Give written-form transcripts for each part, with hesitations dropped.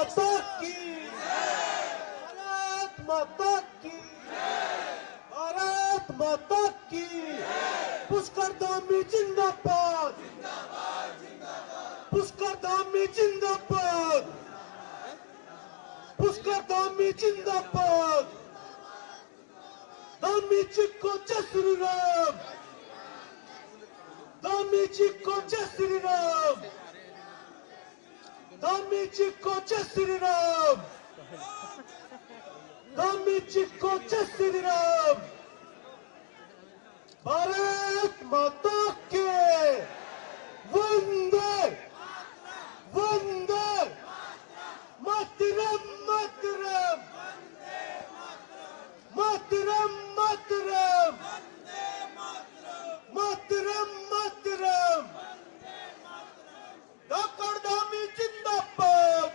माता की, भारत माता की, भारत माता की। पुष्कर धामी जिंदाबाद, पुष्कर धामी जिंदाबाद, पुष्कर धामी जिंदाबाद। धामी जी को जय श्री राम, धामी जी को जय श्री राम, धामी जी को जय श्री राम, धामी जी को जय श्री राम। भारत माता के वंदे वंदे मातरम, मातरम मातरम, मातरम मातरम, मातरम। डॉक्टर धामी जिंदाबाद,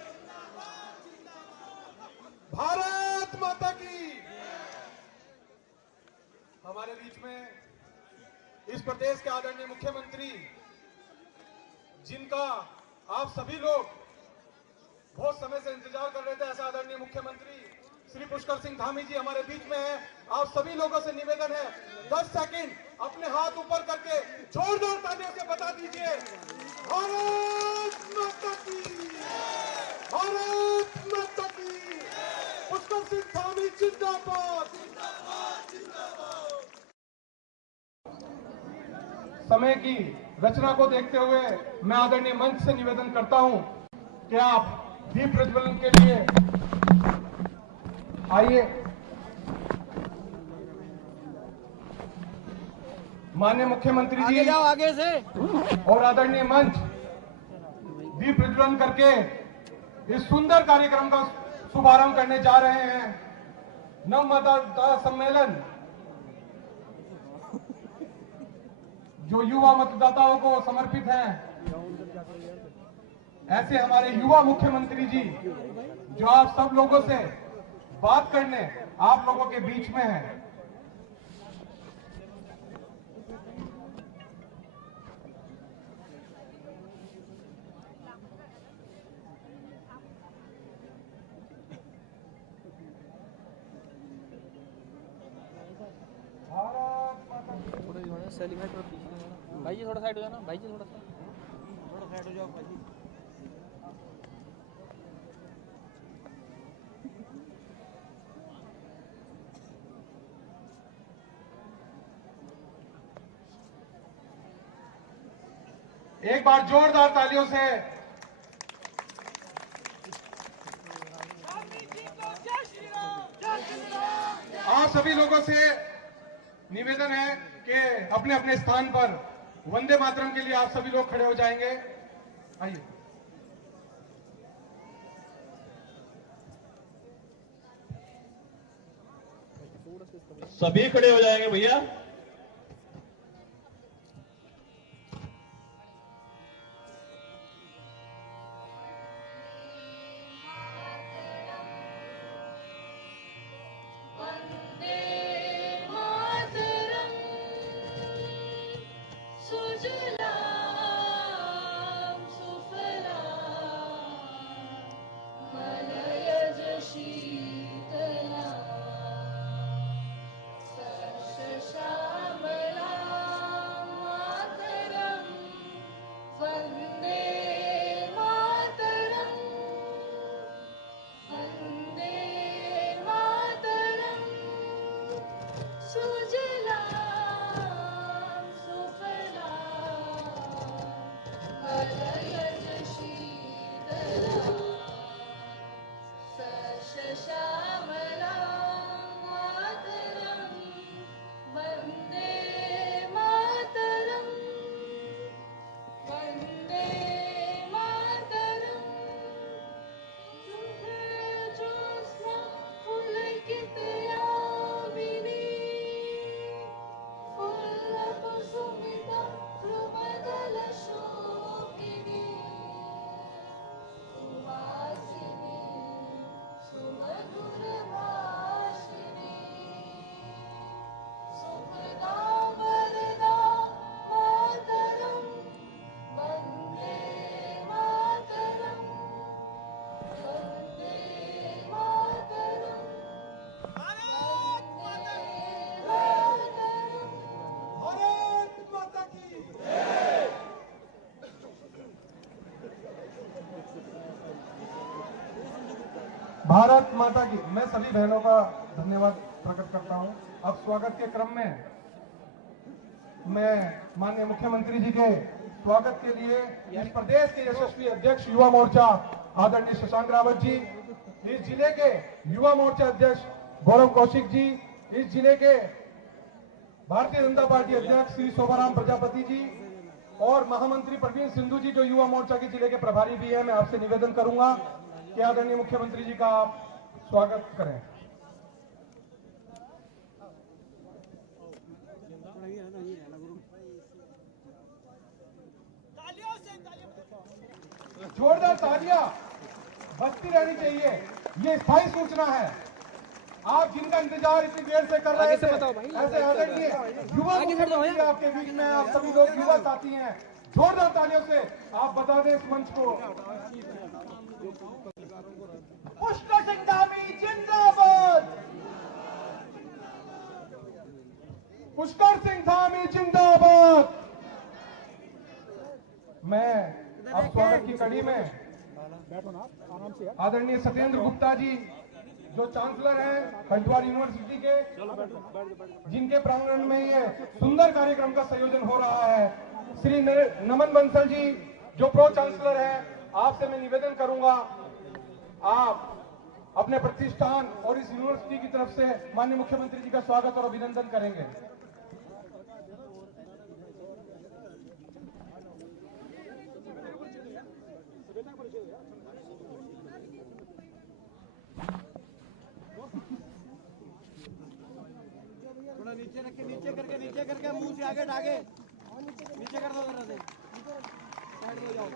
भारत माता की। हमारे बीच में इस प्रदेश के आदरणीय मुख्यमंत्री, जिनका आप सभी लोग बहुत समय से इंतजार कर रहे थे, ऐसा आदरणीय मुख्यमंत्री श्री पुष्कर सिंह धामी जी हमारे बीच में है। आप सभी लोगों से निवेदन है, 10 सेकंड अपने हाथ ऊपर करके जोरदार तालियों से बता दीजिए, भारत माता की, भारत माता की। पुष्कर सिंह धामी जिंदाबाद। समय की रचना को देखते हुए मैं आदरणीय मंच से निवेदन करता हूं कि आप दीप प्रज्वलन के लिए आइए। माननीय मुख्यमंत्री जी आगे से और आदरणीय मंच दीप प्रज्वलन करके इस सुंदर कार्यक्रम का शुभारंभ करने जा रहे हैं। नव मतदाता सम्मेलन जो युवा मतदाताओं को समर्पित है। ऐसे हमारे युवा मुख्यमंत्री जी जो आप सब लोगों से बात करने आप लोगों के बीच में है। सैली भाई थोड़ा पीछे भाई जी, थोड़ा साइड हो जाना भाई जी, थोड़ा साइड हो जाओ भाई जी। एक बार जोरदार तालियों से आप सभी लोगों से निवेदन है कि अपने अपने स्थान पर वंदे मातरम के लिए आप सभी लोग खड़े हो जाएंगे। आइए। सभी खड़े हो जाएंगे भैया। वंदे भारत माता की। मैं सभी बहनों का धन्यवाद प्रकट करता हूं। अब स्वागत के क्रम में मैं माननीय मुख्यमंत्री जी के स्वागत के लिए इस प्रदेश के यशस्वी अध्यक्ष युवा मोर्चा आदरणीय शशांक रावत जी, इस जिले के युवा मोर्चा अध्यक्ष गौरव कौशिक जी, इस जिले के भारतीय जनता पार्टी अध्यक्ष श्री शोभाराम प्रजापति जी और महामंत्री प्रवीण सिंधु जी जो युवा मोर्चा के जिले के प्रभारी भी हैं, मैं आपसे निवेदन करूंगा कि आदरणीय मुख्यमंत्री जी का आप स्वागत करें। जोरदार तालियां बजती रहनी चाहिए। ये स्थायी सूचना है। आप जिनका इंतजार इतनी देर से कर रहे थे, ऐसे आदरणीय युवा मुख्यमंत्री आपके बीच में, आप सभी लोग युवा साथी हैं। जोरदार तालियों से आप बता दें इस मंच को। पुष्कर सिंह धामी जिंदाबाद, पुष्कर सिंह धामी जिंदाबाद। मैं अब स्वागत की कड़ी में आदरणीय सत्येंद्र गुप्ता जी जो चांसलर हैं हरिद्वार यूनिवर्सिटी के, जिनके प्रांगण में ये सुंदर कार्यक्रम का संयोजन हो रहा है, श्री नमन बंसल जी जो प्रो चांसलर हैं, आपसे मैं निवेदन करूंगा आप अपने प्रतिष्ठान और इस यूनिवर्सिटी की तरफ से माननीय मुख्यमंत्री जी का स्वागत और अभिनंदन करेंगे। थोड़ा नीचे रख के, नीचे करके मुंह से आगे ढाके नीचे कर दो जरा से, साइड हो जाओ,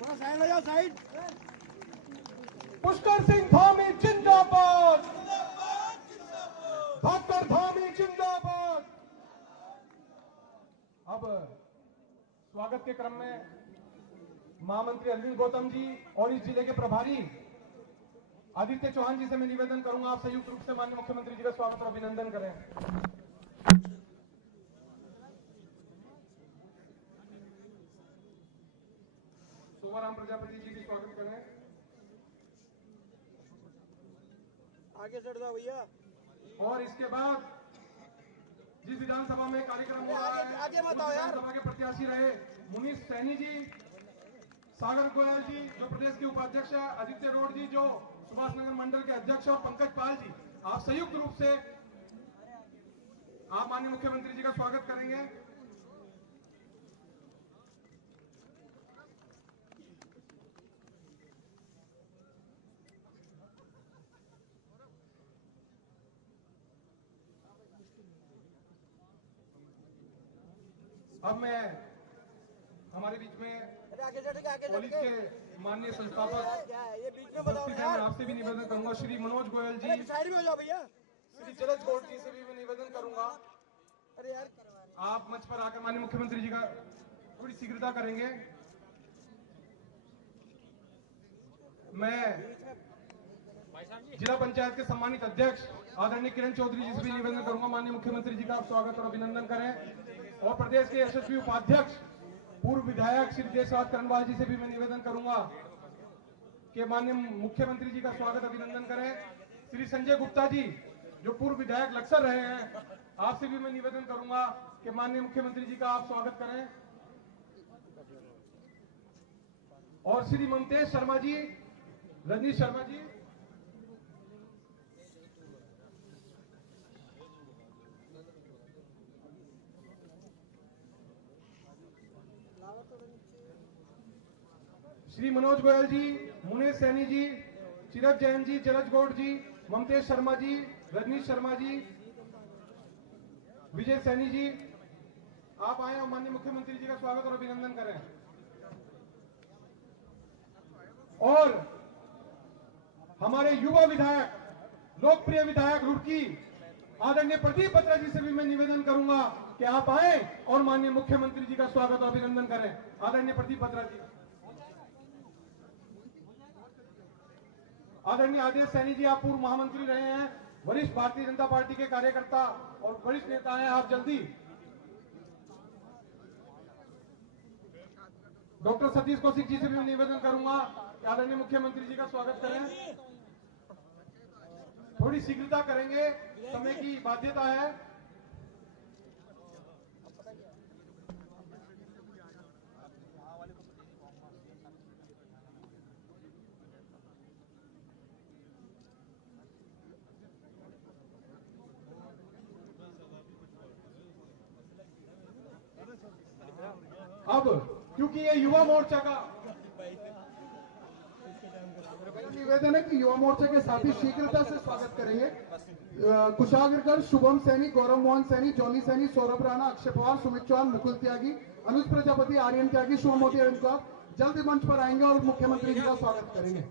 थोड़ा साइड हो जाओ, साइड। पुष्कर सिंह धामी जिंदाबाद, भास्कर धामी जिंदाबाद। अब स्वागत के क्रम में महामंत्री अरविंद गौतम जी और इस जिले के प्रभारी आदित्य चौहान जी से मैं निवेदन करूंगा आप संयुक्त रूप से माननीय मुख्यमंत्री जी का स्वागत और अभिनंदन करें। शोभाराम प्रजापति जी भी स्वागत करें। आगे चढ़ जाओ भैया। और इसके बाद जिस विधानसभा में कार्यक्रम हो रहा है, आगे मत आओ यार। विधानसभा के प्रत्याशी रहे मुनीष सैनी जी, सागर गोयल जी जो प्रदेश के उपाध्यक्ष है, आदित्य रोड जी जो सुभाष नगर मंडल के अध्यक्ष और पंकज पाल जी, आप संयुक्त रूप से आप माननीय मुख्यमंत्री जी का स्वागत करेंगे। अब मैं हमारे बीच में आगे चढ़ के, पुलिस के माननीय संस्थापक क्या है ये बीच में बताओ उपस्थित हैं, यार। मैं आपसे भी निवेदन करूंगा श्री मनोज गोयल जी, अरे साइड में हो जाओ भैया। श्री जलज गौड़ जी से भी मैं निवेदन करूंगा अरे यार आप मंच पर आकर माननीय मुख्यमंत्री जी का थोड़ी शीघ्रता करेंगे। मैं जिला पंचायत के सम्मानित अध्यक्ष आदरणीय किरण चौधरी जी से भी निवेदन करूंगा माननीय मुख्यमंत्री जी का आप स्वागत और अभिनंदन करें। और प्रदेश के यशस्वी उपाध्यक्ष पूर्व विधायक श्री देशराज करनवाल जी से भी मैं निवेदन करूंगा कि माननीय मुख्यमंत्री जी का स्वागत अभिनंदन करें। श्री संजय गुप्ता जी जो पूर्व विधायक लक्सर रहे हैं, आपसे भी मैं निवेदन करूंगा कि माननीय मुख्यमंत्री जी का आप स्वागत करें। और श्री ममतेज शर्मा जी, रजनीश शर्मा जी, श्री मनोज गोयल जी, मुनेश सैनी जी, चिरक जैन जी, जलज गौड़ जी, ममतेज शर्मा जी, रजनीश शर्मा जी, विजय सैनी जी, आप आए और माननीय मुख्यमंत्री जी का स्वागत और अभिनंदन करें। और हमारे युवा विधायक, लोकप्रिय विधायक रुड़की आदरणीय प्रदीप बत्रा जी से भी मैं निवेदन करूंगा कि आप आए और माननीय मुख्यमंत्री जी का स्वागत और अभिनंदन करें। आदरणीय प्रदीप बत्रा जी, आदरणीय आदेश सैनी जी, आप पूर्व महामंत्री रहे हैं, वरिष्ठ भारतीय जनता पार्टी के कार्यकर्ता और वरिष्ठ नेता हैं, आप जल्दी। डॉक्टर सतीश कौशिक जी से भी निवेदन करूंगा कि आदरणीय मुख्यमंत्री जी का स्वागत करें। थोड़ी शीघ्रता करेंगे, समय की बाध्यता है। अब क्योंकि ये युवा मोर्चा का निवेदन है कि युवा मोर्चा के साथी शीघ्रता से स्वागत करेंगे। कुशाग्रकर, शुभम सैनी, गौरव मोहन सैनी, जॉनी सैनी, सौरभ राणा, अक्षय पवार, सुमित चौहान, मुकुल त्यागी, अनुज प्रजापति, आर्यन त्यागी, शुभ मोदी का जल्द मंच पर आएंगे और मुख्यमंत्री जी का स्वागत करेंगे।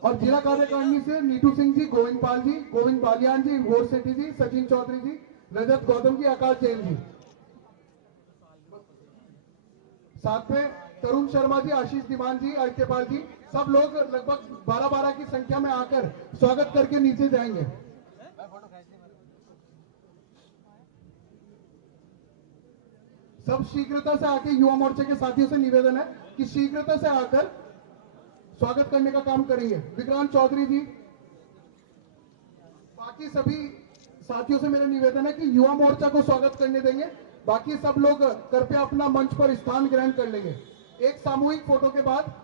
और जिला कार्यकारिणी से नीतू सिंह जी, गोविंद पाल जी, गोविंद बालियान जी, घोर सेठी जी, सचिन चौधरी जी, रजत गौतम जी, आकाश जैन जी, साथ में तरुण शर्मा जी, आशीष दीवान जी, आदित्यपाल जी, सब लोग लगभग 12-12 की संख्या में आकर स्वागत करके नीचे जाएंगे। सब शीघ्रता से आके युवा मोर्चे के साथियों से निवेदन है कि शीघ्रता से आकर स्वागत करने का काम करेंगे। विक्रांत चौधरी जी, बाकी सभी साथियों से मेरा निवेदन है कि युवा मोर्चा को स्वागत करने देंगे। बाकी सब लोग कृपया अपना मंच पर स्थान ग्रहण कर लेंगे। एक सामूहिक फोटो के बाद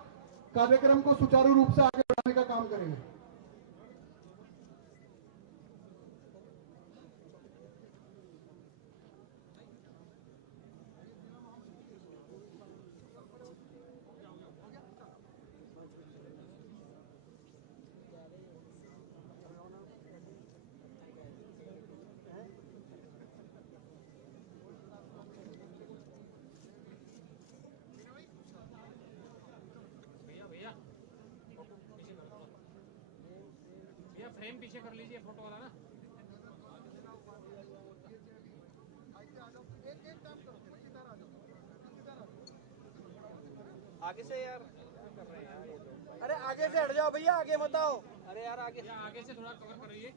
कार्यक्रम को सुचारू रूप से आगे बढ़ाने का काम करेंगे। फ्रेम पीछे कर लीजिए फोटो वाला ना। आगे से यार कर रहे हैं यार। अरे आगे से हट जाओ भैया, आगे मत आओ। अरे यार आगे से थोड़ा कवर करिए।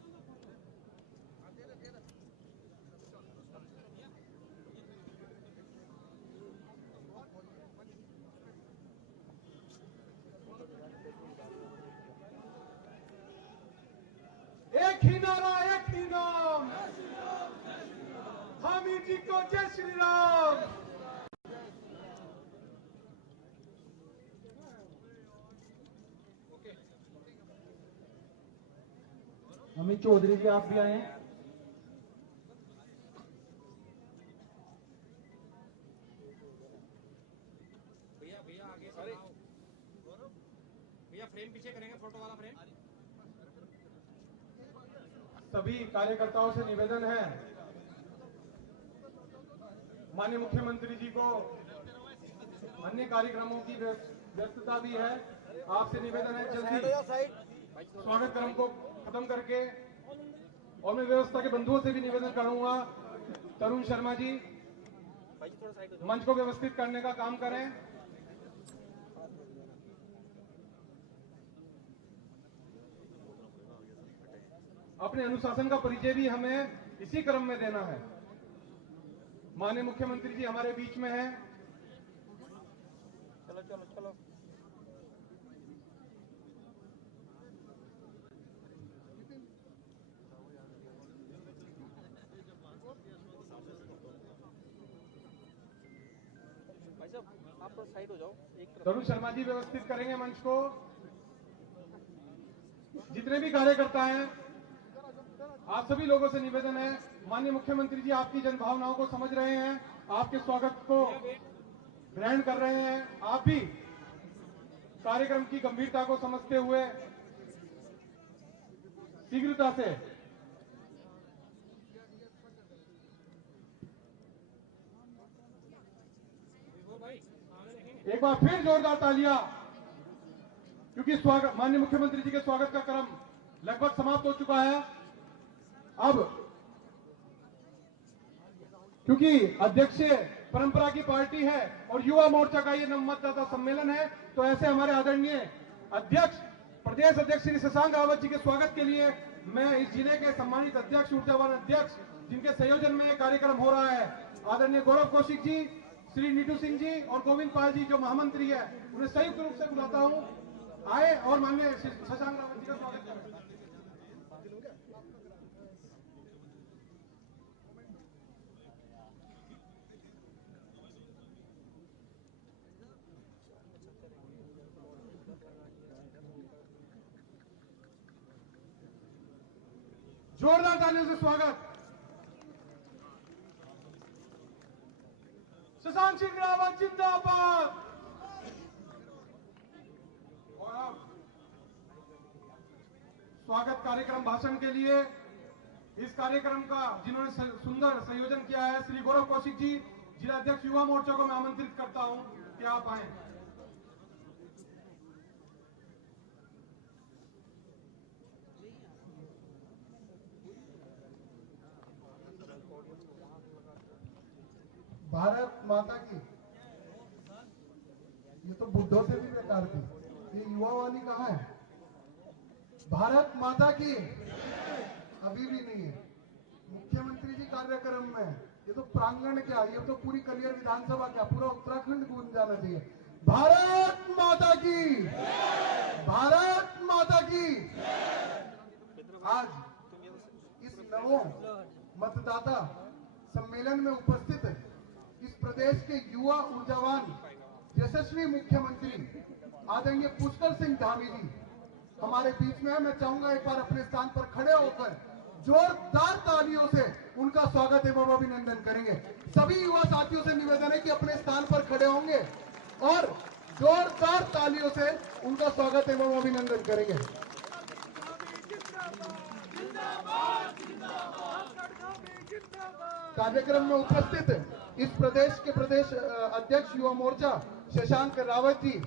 एक ही नारा, एक ही नाम, हामी जी को जय श्री राम। अमित चौधरी जी आप भी आए। भैया भैया आगे से आओ। भैया फ्रेम पीछे करेंगे, फोटो वाला फ्रेम। सभी कार्यकर्ताओं से निवेदन है, माननीय मुख्यमंत्री जी को अन्य कार्यक्रमों की व्यस्तता भी है। आपसे निवेदन है जल्दी स्वागत क्रम को खत्म करके, और मैं व्यवस्था के बंधुओं से भी निवेदन करूंगा, तरुण शर्मा जी मंच को व्यवस्थित करने का काम करें। अपने अनुशासन का परिचय भी हमें इसी क्रम में देना है। माननीय मुख्यमंत्री जी हमारे बीच में हैं। चलो चलो चलो। भाई साहब आप साइड हो जाओ। तरुण शर्मा जी व्यवस्थित करेंगे मंच को। जितने भी कार्यकर्ता हैं, आप सभी लोगों से निवेदन है, माननीय मुख्यमंत्री जी आपकी जनभावनाओं को समझ रहे हैं, आपके स्वागत को ग्रहण कर रहे हैं। आप भी कार्यक्रम की गंभीरता को समझते हुए शीघ्रता से एक बार फिर जोरदार तालियां, क्योंकि स्वागत माननीय मुख्यमंत्री जी के स्वागत का क्रम लगभग समाप्त हो चुका है। अब क्योंकि अध्यक्ष परंपरा की पार्टी है और युवा मोर्चा का ये नवमतदाता सम्मेलन है, तो ऐसे हमारे आदरणीय अध्यक्ष, प्रदेश अध्यक्ष श्री शशांक रावत जी के स्वागत के लिए मैं इस जिले के सम्मानित अध्यक्ष, ऊर्जावान अध्यक्ष, जिनके संयोजन में ये कार्यक्रम हो रहा है, आदरणीय गौरव कौशिक जी, श्री नीतू सिंह जी और गोविंद पाल जी जो महामंत्री है, उन्हें संयुक्त रूप से बुलाता हूं, आए और माननीय शशांक रावत जी का स्वागत करें। जोरदार तालियों से स्वागत। शशांक सिंह रावत जिंदाबाद। और अब स्वागत कार्यक्रम भाषण के लिए इस कार्यक्रम का जिन्होंने सुंदर संयोजन किया है, श्री गौरव कौशिक जी, जिला अध्यक्ष युवा मोर्चा को मैं आमंत्रित करता हूं कि आप आए। भारत माता की, ये तो बुड्ढों से भी बेकार थी, ये युवा वाली कहाँ है? भारत माता की अभी भी नहीं है। मुख्यमंत्री जी कार्यक्रम में ये तो प्रांगण क्या, ये तो पूरी कलियर विधानसभा क्या, पूरा उत्तराखंड गूंज जाना चाहिए। भारत माता की, भारत माता की। आज इस नवों मतदाता सम्मेलन में उपस्थित इस प्रदेश के युवा ऊर्जावान यशस्वी मुख्यमंत्री आदरणीय पुष्कर सिंह धामी जी हमारे बीच में है। मैं चाहूंगा एक बार अपने स्थान पर खड़े होकर जोरदार तालियों से उनका स्वागत एवं अभिनंदन करेंगे। सभी युवा साथियों से निवेदन है कि अपने स्थान पर खड़े होंगे और जोरदार तालियों से उनका स्वागत एवं अभिनंदन करेंगे। कार्यक्रम में उपस्थित इस प्रदेश के प्रदेश अध्यक्ष युवा मोर्चा शशांक रावत जी,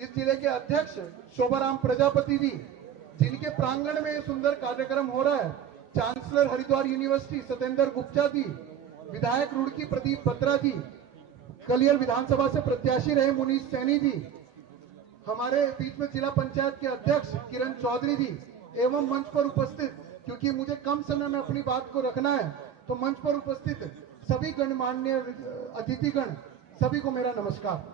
इस जिले के अध्यक्ष शोभाराम प्रजापति जी, जिनके प्रांगण में सुंदर कार्यक्रम हो रहा है, चांसलर हरिद्वार यूनिवर्सिटी सत्येंद्र गुप्ता जी, विधायक रुड़की प्रदीप बत्रा जी, कलियर विधानसभा से प्रत्याशी रहे मुनीष सैनी जी, हमारे बीच में जिला पंचायत के अध्यक्ष किरण चौधरी जी एवं मंच पर उपस्थित, क्योंकि मुझे कम समय में अपनी बात को रखना है, तो मंच पर उपस्थित सभी गणमान्य अतिथिगण, सभी को मेरा नमस्कार।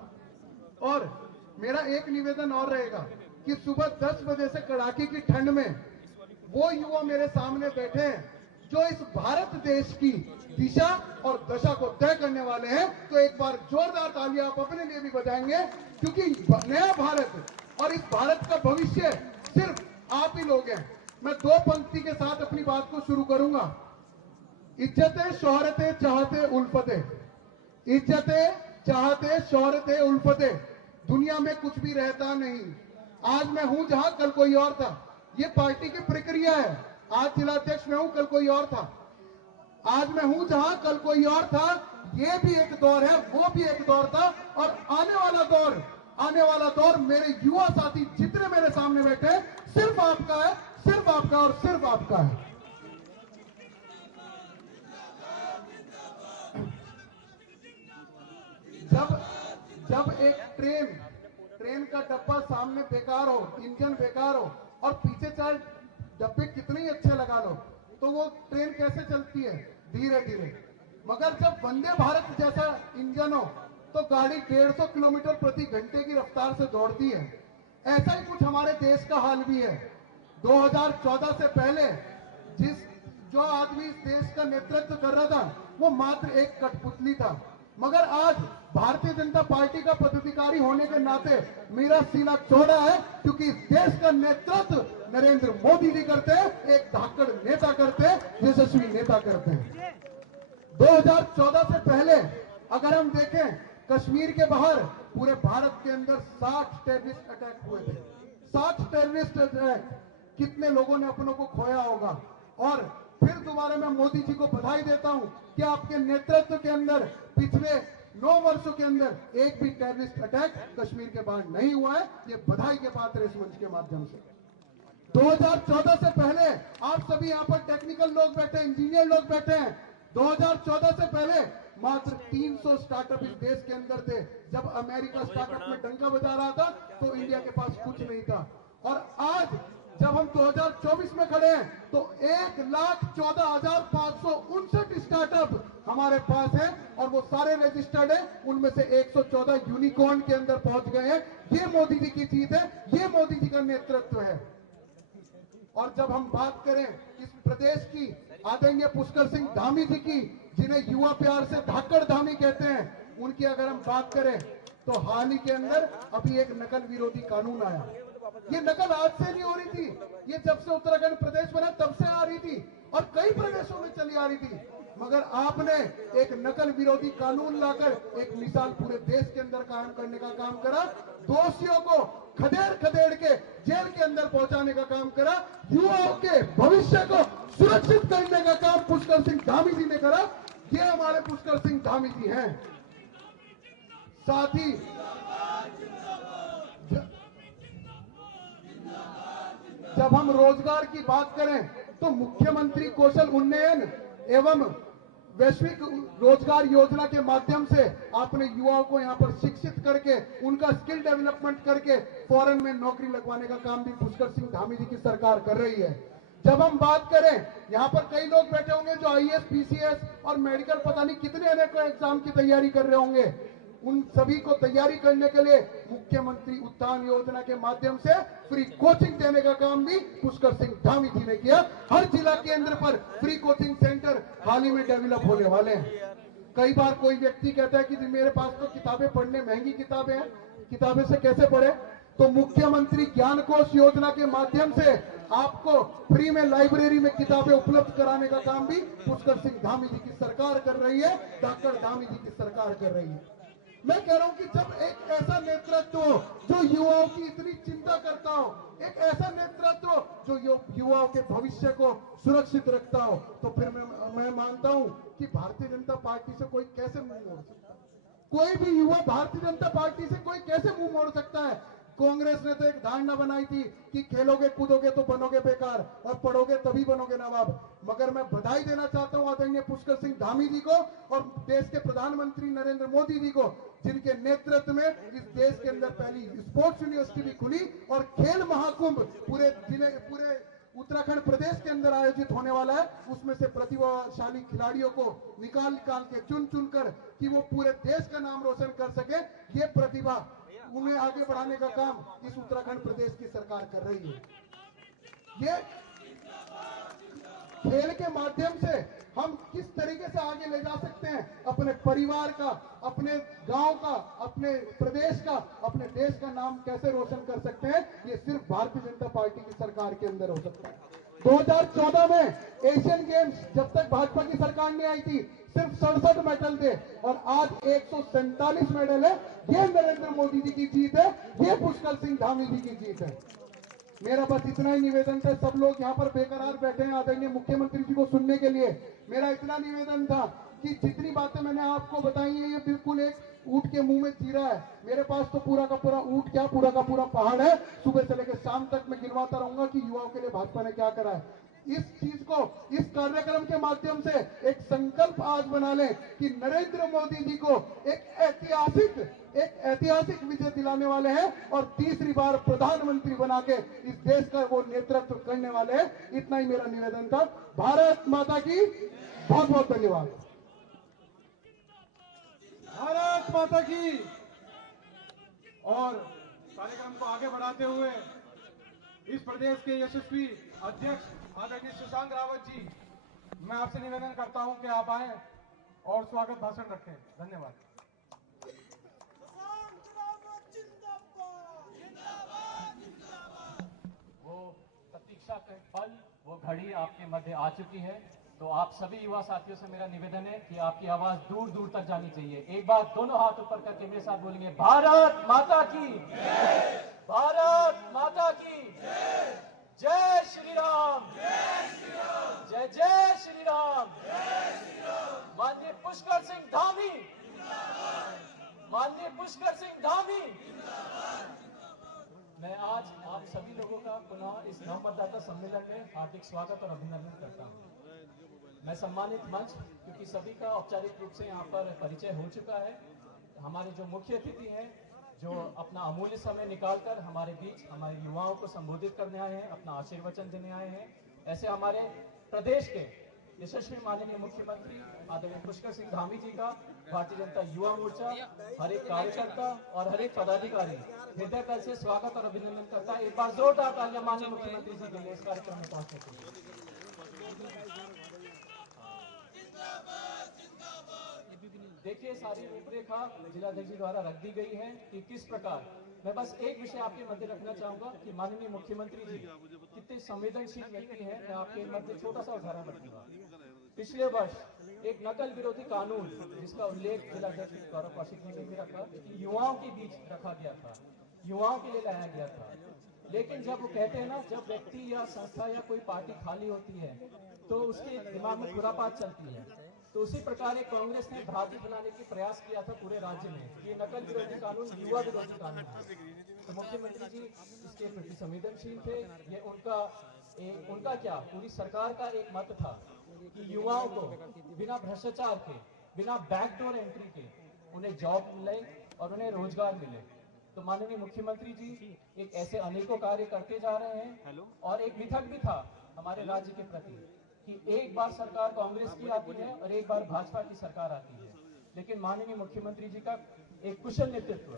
और मेरा एक निवेदन और रहेगा कि सुबह 10 बजे से कड़ाके की ठंड में वो युवा मेरे सामने बैठे हैं जो इस भारत देश की दिशा और दशा को तय करने वाले हैं, तो एक बार जोरदार तालियां आप अपने लिए भी बजाएंगे, क्योंकि नया भारत और इस भारत का भविष्य सिर्फ आप ही लोग हैं। मैं 2 पंक्ति के साथ अपनी बात को शुरू करूंगा। इज्जते शोहरते चाहते उल्फते, इज्जते चाहते शोहरते उल्फते, दुनिया में कुछ भी रहता नहीं। आज मैं हूं जहां कल कोई और था, ये पार्टी की प्रक्रिया है। आज जिला अध्यक्ष में हूं, कल कोई और था। आज मैं हूं जहां कल कोई और था, ये भी एक दौर है, वो भी एक दौर था, और आने वाला दौर मेरे युवा साथी जितने मेरे सामने बैठे सिर्फ आपका है, सिर्फ आपका और सिर्फ आपका है। जब एक ट्रेन का डब्बा सामने बेकार हो, इंजन बेकार हो और पीछे 4 डब्बे कितने ही अच्छे लगा लो, तो वो ट्रेन कैसे चलती है? धीरे धीरे। मगर जब वंदे भारत जैसा इंजन हो तो गाड़ी 150 किलोमीटर प्रति घंटे की रफ्तार से दौड़ती है। ऐसा ही कुछ हमारे देश का हाल भी है। 2014 से पहले जो आदमी इस देश का नेतृत्व कर रहा था वो मात्र एक कठपुतली था, मगर आज भारतीय जनता पार्टी का पदाधिकारी होने के नाते मेरा सीना चौड़ा है, क्योंकि इस देश का नेतृत्व नरेंद्र मोदी जी करते हैं, एक धाकड़ नेता करते हैं, यशस्वी नेता करते हैं। 2014 से पहले अगर हम देखें, कश्मीर के बाहर पूरे भारत के अंदर 60 टेररिस्ट अटैक हुए थे। 60 टेररिस्ट अटैक, कितने लोगों ने अपनों को खोया होगा। और फिर दोबारा मैं मोदी जी को बधाई देता हूं कि आपके नेतृत्व के अंदर पिछले 9 वर्षों के अंदर एक भी टेररिस्ट अटैक कश्मीर के बाहर नहीं हुआ है। ये बधाई के पात्र इस मंच के माध्यम से। 2014 से पहले आप सभी यहाँ पर टेक्निकल लोग बैठे, इंजीनियर लोग बैठे हैं। 2014 से पहले मात्र 300 स्टार्टअप इस देश के अंदर थे। जब अमेरिका स्टार्टअप में डंका बजा रहा था तो इंडिया के पास कुछ नहीं था। और आज जब हम 2024 में खड़े हैं तो 1,14,559 स्टार्टअप हमारे पास है और वो सारे रजिस्टर्ड है। उनमें से 114 यूनिकॉर्न के अंदर पहुंच गए हैं। ये मोदी जी की जीत है, ये मोदी जी का नेतृत्व है। और जब हम बात करें इस प्रदेश की आदरणीय पुष्कर सिंह धामी जी की, जिन्हें युवा प्यार से धाकड़ धामी कहते हैं, उनकी अगर हम बात करें तो हाल ही के अंदर अभी एक नकल विरोधी कानून आया। ये नकल आज से नहीं हो रही थी, ये जब से उत्तराखंड प्रदेश बना तब से आ रही थी और कई प्रदेशों में चली आ रही थी। मगर आपने एक नकल विरोधी कानून लाकर एक मिसाल पूरे देश के अंदर कायम करने का काम करा, दोषियों को खदेड़ खदेड़ के जेल के अंदर पहुंचाने का काम करा, युवाओं के भविष्य को सुरक्षित करने का काम पुष्कर सिंह धामी जी ने करा। ये हमारे पुष्कर सिंह धामी जी हैं। साथ ही जब हम रोजगार की बात करें तो मुख्यमंत्री कौशल उन्नयन एवं वैश्विक रोजगार योजना के माध्यम से आपने युवाओं को यहां पर शिक्षित करके उनका स्किल डेवलपमेंट करके फॉरेन में नौकरी लगवाने का काम भी पुष्कर सिंह धामी जी की सरकार कर रही है। जब हम बात करें, यहां पर कई लोग बैठे होंगे जो आईएएस, पीसीएस और मेडिकल पता नहीं कितने अनेकों एग्जाम की तैयारी कर रहे होंगे, उन सभी को तैयारी करने के लिए मुख्यमंत्री उत्थान योजना के माध्यम से फ्री कोचिंग देने का काम भी पुष्कर सिंह धामी जी ने किया। हर जिला केंद्र पर फ्री कोचिंग सेंटर हाल ही में डेवलप होने वाले हैं। कई बार कोई व्यक्ति कहता है कि जी मेरे पास तो किताबें पढ़ने महंगी किताबें हैं, किताबें से कैसे पढ़े? तो मुख्यमंत्री ज्ञान कोश योजना के माध्यम से आपको फ्री में लाइब्रेरी में किताबें उपलब्ध कराने का काम भी पुष्कर सिंह धामी जी की सरकार कर रही है, डॉक्टर धामी जी की सरकार कर रही है। मैं कह रहा हूं कि जब एक ऐसा नेतृत्व हो जो युवाओं की इतनी चिंता करता हो, एक ऐसा नेतृत्व जो युवाओं के भविष्य को सुरक्षित रखता हो, तो फिर मैं मानता हूं कि भारतीय जनता पार्टी से कोई कैसे मुंह मोड़ सकता है? कोई भी युवा भारतीय जनता पार्टी से कोई कैसे मुंह मोड़ सकता है? कांग्रेस ने तो एक धारणा बनाई थी कि खेलोगे कूदोगे तो बनोगे बेकार और पढ़ोगे तभी बनोगे नवाब। मगर मैं बधाई देना चाहता हूं आदरणीय पुष्कर सिंह धामी जी को और देश के प्रधानमंत्री नरेंद्र मोदी जी को, जिनके नेतृत्व में इस देश के अंदर पहली स्पोर्ट्स यूनिवर्सिटी भी खुली और खेल महाकुंभ पूरे उत्तराखंड प्रदेश के अंदर आयोजित होने वाला है। उसमें से प्रतिभाशाली खिलाड़ियों को निकाल के चुन कर कि वो पूरे देश का नाम रोशन कर सके, ये प्रतिभा उन्हें आगे बढ़ाने का काम इस उत्तराखंड प्रदेश की सरकार कर रही है। ये खेल के माध्यम से हम किस तरीके से आगे ले जा सकते हैं अपने परिवार का, अपने गांव का, अपने प्रदेश का, अपने देश का नाम कैसे रोशन कर सकते हैं, ये सिर्फ भारतीय जनता पार्टी की सरकार के अंदर हो सकता है। 2014 में एशियन गेम्स जब तक भाजपा की सरकार नहीं आई थी सिर्फ 67 मेडल थे और आज 147 मेडल है। ये नरेंद्र मोदी जी की जीत है, ये पुष्कर सिंह धामी जी की जीत है। मेरा बस इतना ही निवेदन था। सब लोग यहाँ पर बेकरार बैठे हैं आदरणीय मुख्यमंत्री जी को सुनने के लिए। मेरा इतना निवेदन था कि जितनी बातें मैंने आपको बताई है ये बिल्कुल एक ऊंट के मुंह में जीरा है। मेरे पास तो पूरा का पूरा ऊंट क्या पूरा का पूरा पहाड़ है। सुबह से लेकर शाम तक मैं गिनवाता रहूंगा कि युवाओं के लिए भाजपा ने क्या करा है। इस चीज को इस कार्यक्रम के माध्यम से एक संकल्प आज बना लें कि नरेंद्र मोदी जी को एक ऐतिहासिक विजय दिलाने वाले हैं और तीसरी बार प्रधानमंत्री बना के इस देश का वो नेतृत्व करने वाले हैं। इतना ही मेरा निवेदन था। भारत माता की बहुत बहुत धन्यवाद। भारत माता की। और कार्यक्रम को आगे बढ़ाते हुए इस प्रदेश के यशस्वी अध्यक्ष आदरणीय शशांक रावत जी, मैं आपसे निवेदन करता हूं कि आप आए और स्वागत भाषण रखें। धन्यवाद। वो प्रतीक्षा का पल, वो घड़ी आपके मध्य आ चुकी है। तो आप सभी युवा साथियों से मेरा निवेदन है कि आपकी आवाज दूर दूर तक जानी चाहिए। एक बार दोनों हाथ ऊपर करके मेरे साथ बोलेंगे, भारत माता की जय, भारत माता की जय, जय श्री राम, जय जय श्री राम। माननीय पुष्कर सिंह धामी, माननीय पुष्कर सिंह धामी। मैं आज आप सभी लोगों का पुनः इस नवमतदाता सम्मेलन में हार्दिक स्वागत और अभिनंदन करता हूं। मैं सम्मानित मंच, क्योंकि सभी का औपचारिक रूप से यहाँ पर परिचय हो चुका है। हमारे जो मुख्य अतिथि हैं, जो अपना अमूल्य समय निकालकर हमारे बीच हमारे युवाओं को संबोधित करने आए हैं, अपना आशीर्वचन देने आए हैं, ऐसे हमारे प्रदेश के यशस्वी माननीय मुख्यमंत्री आदरणीय पुष्कर सिंह धामी जी का भारतीय जनता युवा मोर्चा हर एक कार्यकर्ता और हर एक पदाधिकारी हृदय कल से स्वागत और अभिनंदन करता है। एक बार जोरदार तालियां माननीय मुख्यमंत्री जी के लिए इस कार्यक्रम में पहुंचने के लिए। देखिए सारी रूपरेखा जिलाध्यक्ष जी द्वारा रख दी गई है कि किस प्रकार, मैं बस एक विषय आपके मध्य रखना चाहूंगा कि माननीय मुख्यमंत्री जी कितने संवेदनशील व्यक्ति हैं। मैं आपके मध्य छोटा सा उदाहरण रखूंगा। पिछले वर्ष एक नकल विरोधी कानून जिसका उल्लेख जिलाध्यक्ष गौरव कौशिक जी ने भी रखा कि युवाओं के बीच रखा गया था, युवाओं के लिए लाया गया था। लेकिन जब वो कहते हैं ना, जब व्यक्ति या संस्था या कोई पार्टी खाली होती है तो उसके दिमाग में खुरापात चलती है। तो उसी प्रकार एक कांग्रेस ने भ्रांति बनाने की प्रयास किया था पूरे राज्य में। ये नकल विरोधी कानून युवा विरोधी कानून है। तो मुख्यमंत्री जी इसके प्रति संवेदनशील थे। ये उनका क्या, पूरी सरकार का एक मत था कि युवाओं को बिना भ्रष्टाचार के, बिना बैकडोर एंट्री के उन्हें जॉब मिले और उन्हें रोजगार मिले। तो माननीय मुख्यमंत्री जी एक ऐसे अनेकों कार्य करते जा रहे हैं। और एक मिथक भी था हमारे राज्य के प्रति कि एक बार सरकार कांग्रेस की आती है और एक बार भाजपा की सरकार आती है। लेकिन माननीय मुख्यमंत्री जी का एक कुशल नेतृत्व,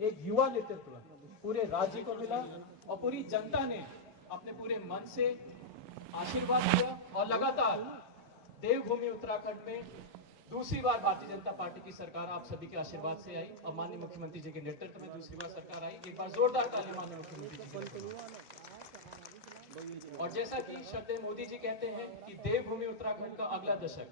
एक युवा नेतृत्व पूरे राज्य को मिला और पूरी जनता ने अपने पूरे मन से आशीर्वाद दिया। और लगातार देवभूमि उत्तराखंड में दूसरी बार भारतीय जनता पार्टी की सरकार आप सभी के आशीर्वाद से आई और माननीय मुख्यमंत्री जी के नेतृत्व में दूसरी बार सरकार आई। एक बार जोरदार ताली माननीय मुख्यमंत्री जी। और जैसा कि श्रद्धेय मोदी जी कहते हैं कि देवभूमि उत्तराखंड का अगला दशक,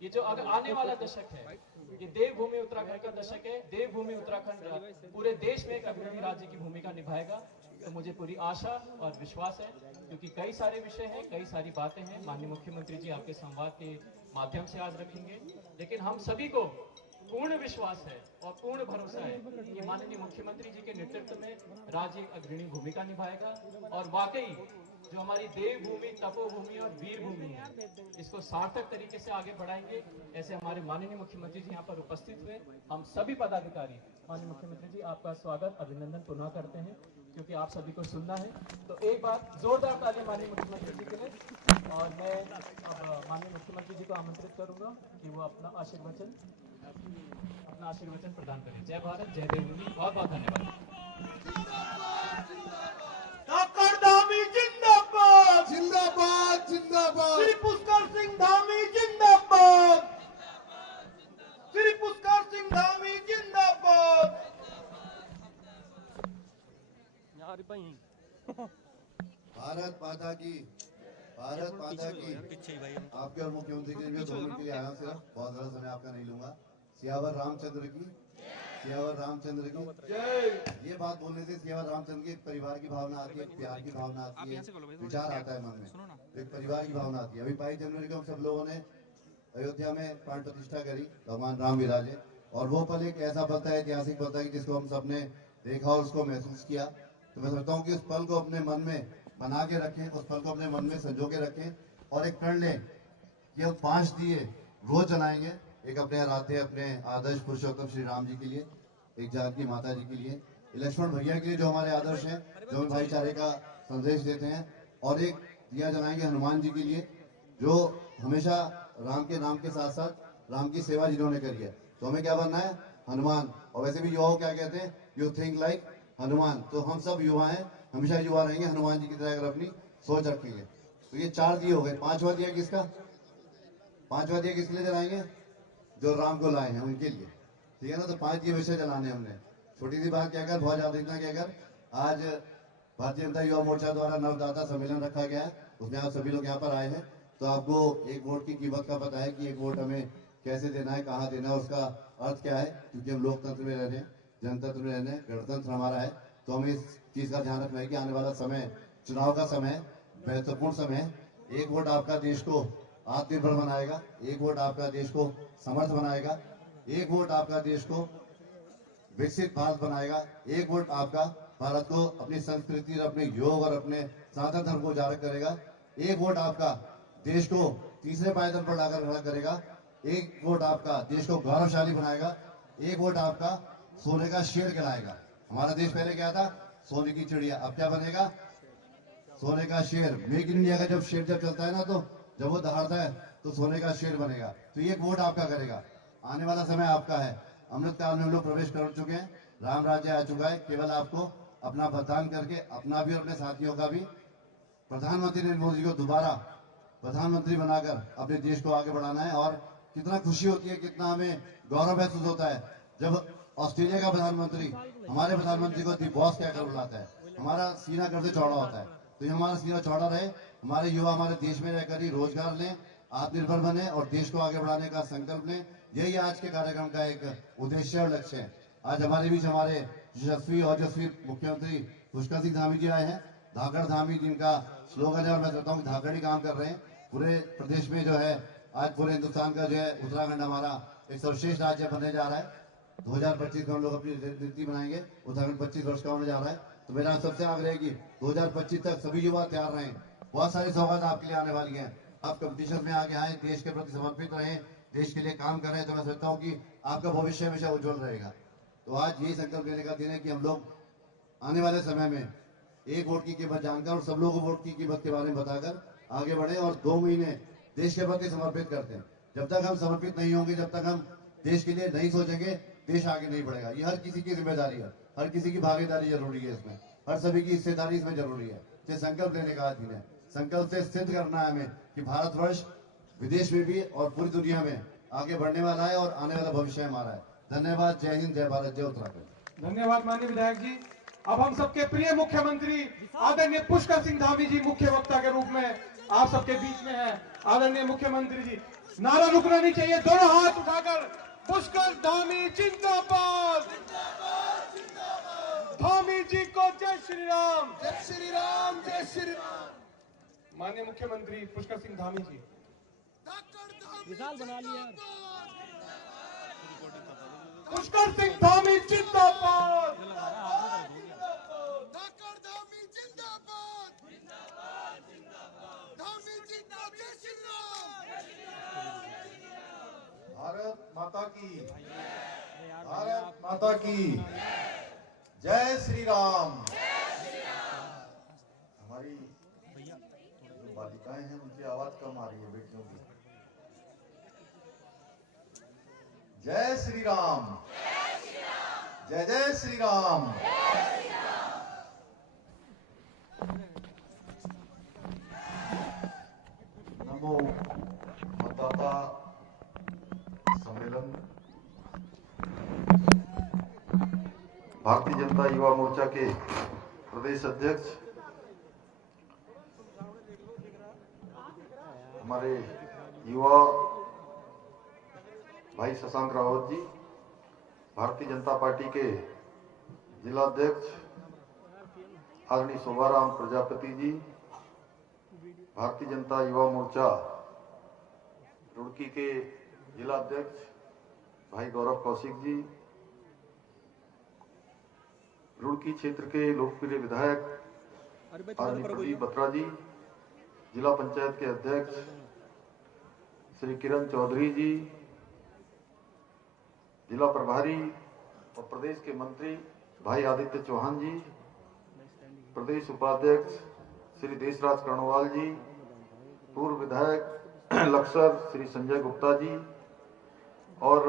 ये जो आने वाला दशक है, ये देवभूमि उत्तराखंड का दशक है। देवभूमि उत्तराखंड पूरे देश में एक अग्रणी राज्य की भूमिका निभाएगा। तो मुझे पूरी आशा और विश्वास है, क्योंकि कई सारे विषय हैं, कई सारी बातें हैं माननीय मुख्यमंत्री जी आपके संवाद के माध्यम से आज रखेंगे। लेकिन हम सभी को पूर्ण विश्वास है और पूर्ण भरोसा है कि माननीय मुख्यमंत्री जी के नेतृत्व में राज्य एक अग्रणी भूमिका निभाएगा और वाकई जो हमारी देवभूमि, तपोभूमि और वीर भूमि है, इसको सार्थक तरीके से आगे बढ़ाएंगे। ऐसे हमारे माननीय मुख्यमंत्री जी यहाँ पर उपस्थित हुए। हम सभी पदाधिकारी माननीय मुख्यमंत्री जी आपका स्वागत, अभिनंदन पुनः करते हैं, क्योंकि आप सभी को सुनना है। तो एक बार जोरदार ताली माननीय मुख्यमंत्री जी के लिए। और मैं अब माननीय मुख्यमंत्री जी को आमंत्रित करूंगा कि वो अपना आशीर्वचन प्रदान करें। जय भारत, जय देवभूमि। बहुत बहुत धन्यवाद। डॉक्टर धामी जिंदाबाद, जिंदाबाद जिंदाबाद, श्री पुष्कर सिंह धामी जिंदाबाद, श्री पुष्कर सिंह धामी जिंदाबाद। भारत माता की, भारत माता की। आपके और मुख्यमंत्री के लिए 2 मिनट के लिए आया हूं, सिर्फ बहुत ज्यादा समय आपका नहीं लूंगा। सियावर रामचंद्र की, सियावर रामचंद्र की जय। ये बात बोलने से सियावर रामचंद्र की परिवार की भावना आती है, प्यार की भावना आती है, विचार आता है मन में, एक परिवार की भावना आती है। अभी 22 जनवरी को हम सब लोगों ने अयोध्या में प्राण प्रतिष्ठा करी, भगवान राम विराजे। और वो पल एक ऐसा पल था, ऐतिहासिक पल था कि जिसको हम सबने देखा और उसको महसूस किया। तो मैं समझता हूँ कि उस पल को अपने मन में बना के रखें, उस पल को अपने मन में संजो के रखें और एक प्रण लें कि हम 5 दिए रोज जलाएंगे। एक अपने आराध्य, अपने आदर्श पुरुषोत्तम श्री राम जी के लिए, एक जानकी माता जी के लिए, लक्ष्मण भैया के लिए जो हमारे आदर्श हैं, जो हमें भाईचारे का संदेश देते हैं, और एक दिया जलाएंगे हनुमान जी के लिए, जो हमेशा राम के नाम के साथ साथ राम की सेवा जिन्होंने करी है। तो हमें क्या बनना है? हनुमान। और वैसे भी युवाओं क्या कहते हैं? You think like Hanuman. तो हम सब युवा हैं, हमेशा युवा रहेंगे, हनुमान जी की तरह अगर अपनी सोच रखेंगे। तो ये 4 दिए हो गए। 5वां दिया किसका? 5वां दिया किसके लिए जलाएंगे? जो राम को लाए हैं उनके लिए, ठीक है ना। तो 5 दिए वैसे जलाने हमने। छोटी सी बात क्या कर, बहुत ज्यादा इतना क्या कर, आज भारतीय जनता युवा मोर्चा द्वारा नवदाता सम्मेलन रखा गया है, उसमें आप सभी लोग यहाँ पर आए हैं। तो आपको एक वोट की कीमत का पता है कि एक वोट हमें कैसे देना है, कहाँ देना है, उसका अर्थ क्या है। क्योंकि हम लोकतंत्र में रहने, जनतंत्र में रहने, गणतंत्र हमारा है, तो हमें इस चीज का ध्यान रखना है कि आने वाला समय, चुनाव का समय, महत्वपूर्ण समय। एक वोट आपका देश को आत्मनिर्भर बनाएगा, एक वोट आपका देश को समर्थ बनाएगा, एक वोट आपका देश को विकसित भारत बनाएगा, एक वोट आपका भारत को अपनी संस्कृति और अपने योग और अपने सनातन धर्म को उजागर करेगा, एक वोट आपका देश को तीसरे पायदान पर लाकर खड़ा करेगा, एक वोट आपका देश को गौरवशाली बनाएगा, एक वोट आपका सोने का शेर कहलाएगा। हमारा देश पहले क्या था? सोने की चिड़िया। अब क्या बनेगा? सोने का शेर। मेक इन इंडिया का जब शेर जब चलता है ना, तो जब वो दहाड़ता है तो सोने का शेर बनेगा। तो ये वोट आपका करेगा। आने वाला समय आपका है। अमृत काल में हम लोग प्रवेश कर चुके हैं, राम राज्य आ चुका है। केवल आपको अपना मतदान करके अपना भी और अपने साथियों का भी प्रधानमंत्री नरेंद्र मोदी को दोबारा प्रधानमंत्री बनाकर अपने देश को आगे बढ़ाना है। और कितना खुशी होती है, कितना हमें गौरव महसूस होता है जब ऑस्ट्रेलिया का प्रधानमंत्री हमारे प्रधानमंत्री को दी बॉस कहकर बुलाता है। हमारा सीना गर्व से चौड़ा होता है, तो ये हमारा सीना चौड़ा रहे, हमारे युवा हमारे देश में रहकर ही रोजगार लें, आत्मनिर्भर बने और देश को आगे बढ़ाने का संकल्प लें। यही आज के कार्यक्रम का एक उद्देश्य और लक्ष्य है। आज हमारे बीच हमारे यशस्वी और यशस्वी मुख्यमंत्री पुष्कर सिंह धामी जी आए हैं। धाकड़ धामी जिनका स्लोगन है, और मैं कहता हूँ धाकड़ ही काम कर रहे हैं। पूरे प्रदेश में जो है आज पूरे हिंदुस्तान का जो है उत्तराखंड हमारा एक सर्वश्रेष्ठ राज्य बनने जा रहा है। 2025 में हम लोग अपनी नीति बनाएंगे, उत्तराखंड 25 वर्ष का होने जा रहा है। तो मेरा सबसे आग्रह है कि 2025 तक सभी युवा तैयार रहें। बहुत सारी सौगात आपके लिए आने वाली हैं। आप कंपटीशन में आगे आए, देश के प्रति समर्पित रहें, देश के लिए काम करें, तो मैं सोचता हूँ कि आपका भविष्य हमेशा उज्जवल रहेगा। तो आज यही संकल्प लेने का दिन है कि हम लोग आने वाले समय में एक वोट की कीमत जानकर और सब लोगों को वोट की कीमत के बारे में बताकर आगे बढ़े और 2 महीने देश के प्रति समर्पित करते हैं। जब तक हम समर्पित नहीं होंगे, जब तक हम देश के लिए नहीं सोचेंगे, देश आगे नहीं बढ़ेगा। ये हर किसी की जिम्मेदारी है, हर किसी की भागीदारी जरूरी है, इसमें हर सभी की हिस्सेदारी इसमें जरूरी है। तो संकल्प लेने का दिन है, संकल्प से सिद्ध करना है हमें कि भारतवर्ष विदेश में भी और पूरी दुनिया में आगे बढ़ने वाला है और आने वाला भविष्य हमारा है। धन्यवाद। जय हिंद, जय भारत, जय उत्तराखंड। धन्यवाद माननीय विधायक जी। अब हम सबके प्रिय मुख्यमंत्री आदरणीय पुष्कर सिंह धामी जी मुख्य वक्ता के रूप में आप सबके बीच में हैं। आदरणीय मुख्यमंत्री जी, नारा रुकना नहीं चाहिए, दोनों हाथ उठाकर पुष्कर धामी जिंदाबाद, धामी जी को जय श्री राम, जय श्री राम, जय श्री राम। माननीय मुख्यमंत्री पुष्कर सिंह धामी जी। विशाल बना लिया। पुष्कर सिंह धामी जिंदाबाद, भारत माता की, भारत माता की जय श्री राम। हमारी जो बालिकाएं हैं उनकी आवाज कम आ रही है, बेटियों की। जय श्री राम, जय जय श्री राम। नमो मतदाता सम्मेलन भारतीय जनता युवा मोर्चा के प्रदेश अध्यक्ष हमारे युवा भाई शशांक रावत जी, भारतीय जनता पार्टी के जिला अध्यक्ष आदरणीय शोभाराम प्रजापति जी, भारतीय जनता युवा मोर्चा रुड़की के जिला अध्यक्ष भाई गौरव कौशिक जी, रुड़की क्षेत्र के लोकप्रिय विधायक आदरणीय प्रदीप बत्रा जी, जिला पंचायत के अध्यक्ष श्री किरण चौधरी जी, जिला प्रभारी और प्रदेश के मंत्री भाई आदित्य चौहान जी, प्रदेश उपाध्यक्ष श्री देशराज कर्णवाल जी, पूर्व विधायक लक्सर श्री संजय गुप्ता जी और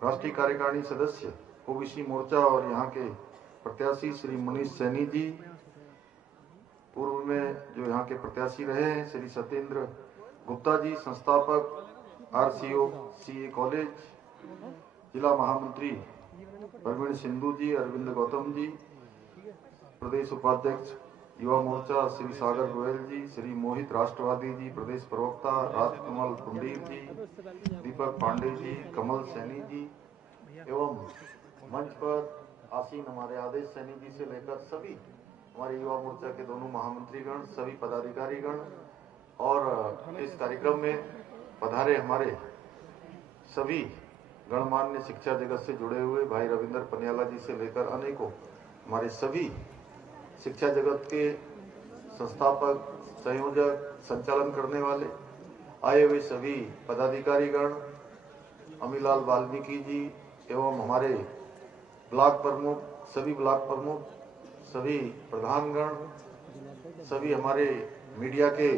राष्ट्रीय कार्यकारिणी सदस्य ओबीसी मोर्चा और यहाँ के प्रत्याशी श्री मनीष सैनी जी, पूर्व में जो यहाँ के प्रत्याशी रहे हैं श्री सत्येंद्र गुप्ता जी, संस्थापक RCO CA कॉलेज, जिला महामंत्री प्रवीण सिंधु जी, अरविंद गौतम जी, प्रदेश उपाध्यक्ष युवा मोर्चा श्री सागर गोयल जी, श्री मोहित राष्ट्रवादी जी, प्रदेश प्रवक्ता राजकमल कुंडीर जी, दीपक पांडे जी, कमल सैनी जी एवं मंच पर आसीन हमारे आदेश सैनी जी से लेकर सभी हमारे युवा मोर्चा के दोनों महामंत्रीगण, सभी पदाधिकारीगण और इस कार्यक्रम में पधारे हमारे सभी गणमान्य शिक्षा जगत से जुड़े हुए भाई रविंद्र पनियाला जी से लेकर अनेकों हमारे सभी शिक्षा जगत के संस्थापक, संयोजक, संचालन करने वाले आए हुए सभी पदाधिकारीगण, अमीलाल वाल्मीकि जी एवं हमारे ब्लॉक प्रमुख, सभी ब्लॉक प्रमुख, सभी प्रधानगण, सभी हमारे मीडिया के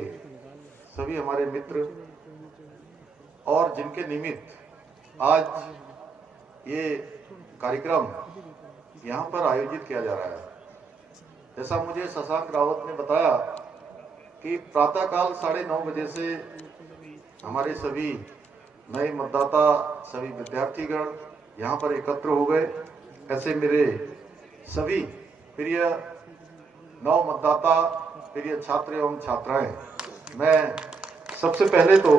सभी हमारे मित्र और जिनके निमित्त आज ये कार्यक्रम यहाँ पर आयोजित किया जा रहा है। जैसा मुझे शशांक रावत ने बताया कि प्रातःकाल 9:30 बजे से हमारे सभी नए मतदाता, सभी विद्यार्थीगण यहाँ पर एकत्र हो गए, ऐसे मेरे सभी प्रिय नव मतदाता, प्रिय छात्र एवं छात्राएं, मैं सबसे पहले तो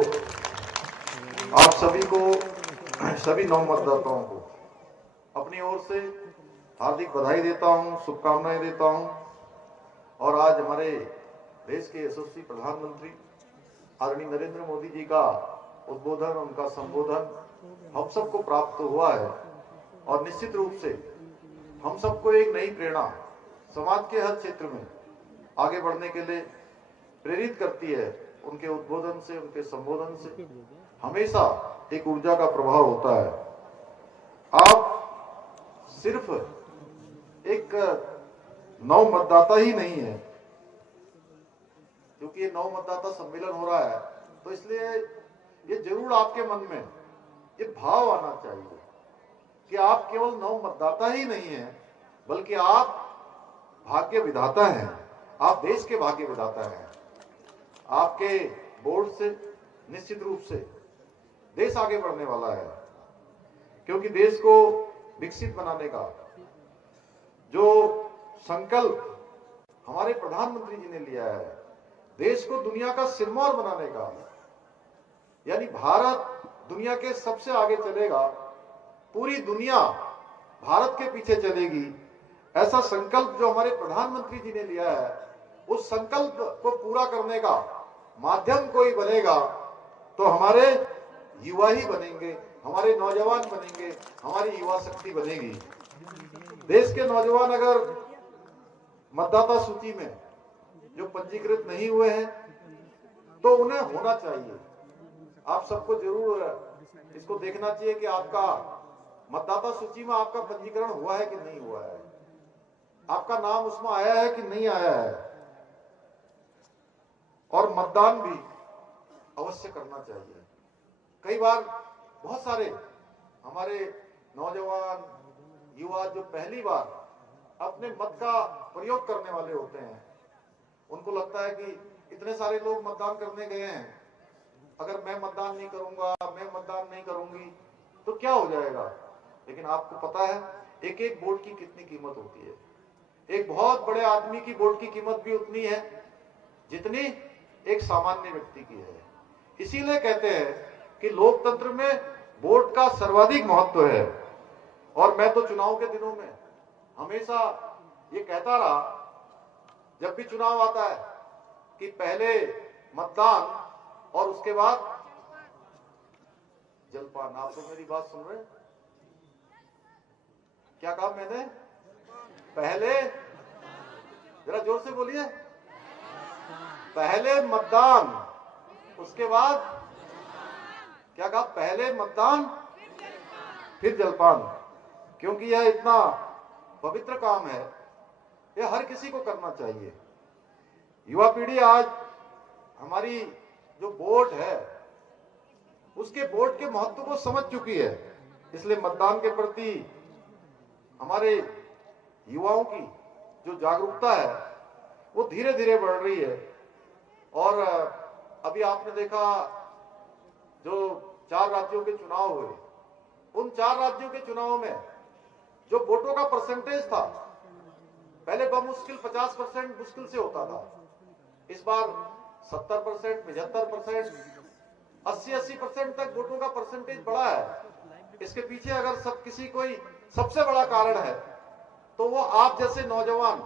आप सभी को, सभी नव मतदाताओं को अपनी ओर से हार्दिक बधाई देता हूं, शुभकामनाएं देता हूं। और आज हमारे देश के यशस्वी प्रधानमंत्री आदरणीय नरेंद्र मोदी जी का उद्बोधन, उनका संबोधन हम सबको प्राप्त हुआ है और निश्चित रूप से हम सबको एक नई प्रेरणा समाज के हर क्षेत्र में आगे बढ़ने के लिए प्रेरित करती है। उनके उद्बोधन से, उनके संबोधन से हमेशा एक ऊर्जा का प्रभाव होता है। आप सिर्फ एक नव मतदाता ही नहीं है, क्योंकि ये नव मतदाता सम्मेलन हो रहा है, तो इसलिए ये जरूर आपके मन में ये भाव आना चाहिए कि आप केवल नव मतदाता ही नहीं है, बल्कि आप भाग्य विधाता हैं, आप देश के भाग्य विधाता हैं। आपके वोट से निश्चित रूप से देश आगे बढ़ने वाला है, क्योंकि देश को विकसित बनाने का जो संकल्प हमारे प्रधानमंत्री जी ने लिया है, देश को दुनिया का सिरमौर बनाने का, यानी भारत दुनिया के सबसे आगे चलेगा, पूरी दुनिया भारत के पीछे चलेगी, ऐसा संकल्प जो हमारे प्रधानमंत्री जी ने लिया है, उस संकल्प को पूरा करने का माध्यम कोई बनेगा तो हमारे युवा ही बनेंगे, हमारे नौजवान बनेंगे, हमारी युवा शक्ति बनेगी। देश के नौजवान अगर मतदाता सूची में जो पंजीकृत नहीं हुए हैं तो उन्हें होना चाहिए। आप सबको जरूर इसको देखना चाहिए कि आपका मतदाता सूची में आपका पंजीकरण हुआ है कि नहीं हुआ है, आपका नाम उसमें आया है कि नहीं आया है, और मतदान भी अवश्य करना चाहिए। कई बार बहुत सारे हमारे नौजवान युवा जो पहली बार अपने मत का प्रयोग करने वाले होते हैं, उनको लगता है कि इतने सारे लोग मतदान करने गए हैं, अगर मैं मतदान नहीं करूंगा, मैं मतदान नहीं करूंगी तो क्या हो जाएगा। लेकिन आपको पता है एक एक वोट की कितनी कीमत होती है। एक बहुत बड़े आदमी की वोट की कीमत भी उतनी है जितनी एक सामान्य व्यक्ति की है। इसीलिए कहते हैं कि लोकतंत्र में वोट का सर्वाधिक महत्व है। और मैं तो चुनाव के दिनों में हमेशा ये कहता रहा, जब भी चुनाव आता है, कि पहले मतदान और उसके बाद जलपान। आप तो मेरी बात सुन रहे हैं? क्या कहा मैंने? पहले, जरा जोर से बोलिए, पहले मतदान उसके बाद क्या कहा? पहले मतदान फिर जलपान। क्योंकि यह इतना पवित्र काम है, यह हर किसी को करना चाहिए। युवा पीढ़ी आज हमारी जो वोट है उसके वोट के महत्व को समझ चुकी है, इसलिए मतदान के प्रति हमारे युवाओं की जो जागरूकता है वो धीरे धीरे बढ़ रही है। और अभी आपने देखा जो 4 राज्यों के चुनाव हुए, उन 4 राज्यों के चुनाव में जो वोटों का परसेंटेज था, पहले बमुश्किल 50% मुश्किल से होता था, इस बार 70%, 75%, 80% तक वोटों का परसेंटेज बढ़ा है। इसके पीछे अगर किसी कोई सबसे बड़ा कारण है तो वो आप जैसे नौजवान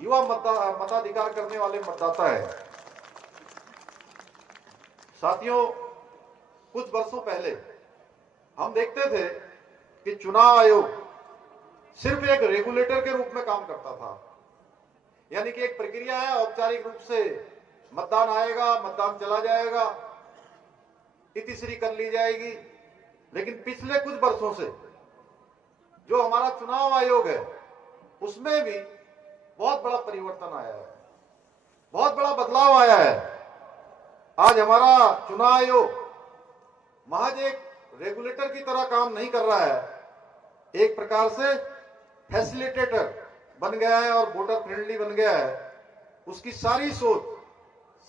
युवा मताधिकार करने वाले मतदाता है। साथियों, कुछ वर्षों पहले हम देखते थे कि चुनाव आयोग सिर्फ एक रेगुलेटर के रूप में काम करता था, यानी कि एक प्रक्रिया है, औपचारिक रूप से मतदान आएगा, मतदान चला जाएगा, इतिश्री कर ली जाएगी। लेकिन पिछले कुछ वर्षों से जो हमारा चुनाव आयोग है उसमें भी बहुत बड़ा परिवर्तन आया है, बहुत बड़ा बदलाव आया है। आज हमारा चुनाव आयोग महज एक रेगुलेटर की तरह काम नहीं कर रहा है, एक प्रकार से फैसिलिटेटर बन गया है और वोटर फ्रेंडली बन गया है। उसकी सारी सोच,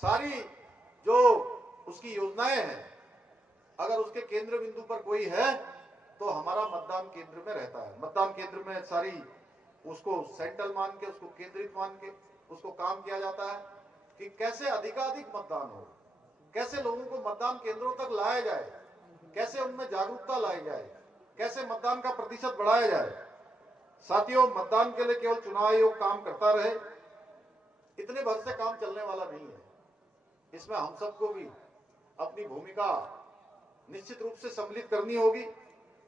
सारी जो उसकी योजनाएं हैं, अगर उसके केंद्र बिंदु पर कोई है तो हमारा मतदान केंद्र में रहता है। मतदान केंद्र में सारी उसको सेंट्रल मान के, उसको केंद्रित मान के उसको काम किया जाता है कि कैसे अधिकाधिक मतदान हो, कैसे लोगों को मतदान केंद्रों तक लाया जाए, कैसे उनमें जागरूकता लाई जाए, कैसे मतदान का प्रतिशत बढ़ाया जाए। साथियों, मतदान के लिए केवल चुनाव आयोग काम करता रहे, इतने भर से काम चलने वाला नहीं है। इसमें हम सबको भी अपनी भूमिका निश्चित रूप से सम्मिलित करनी होगी।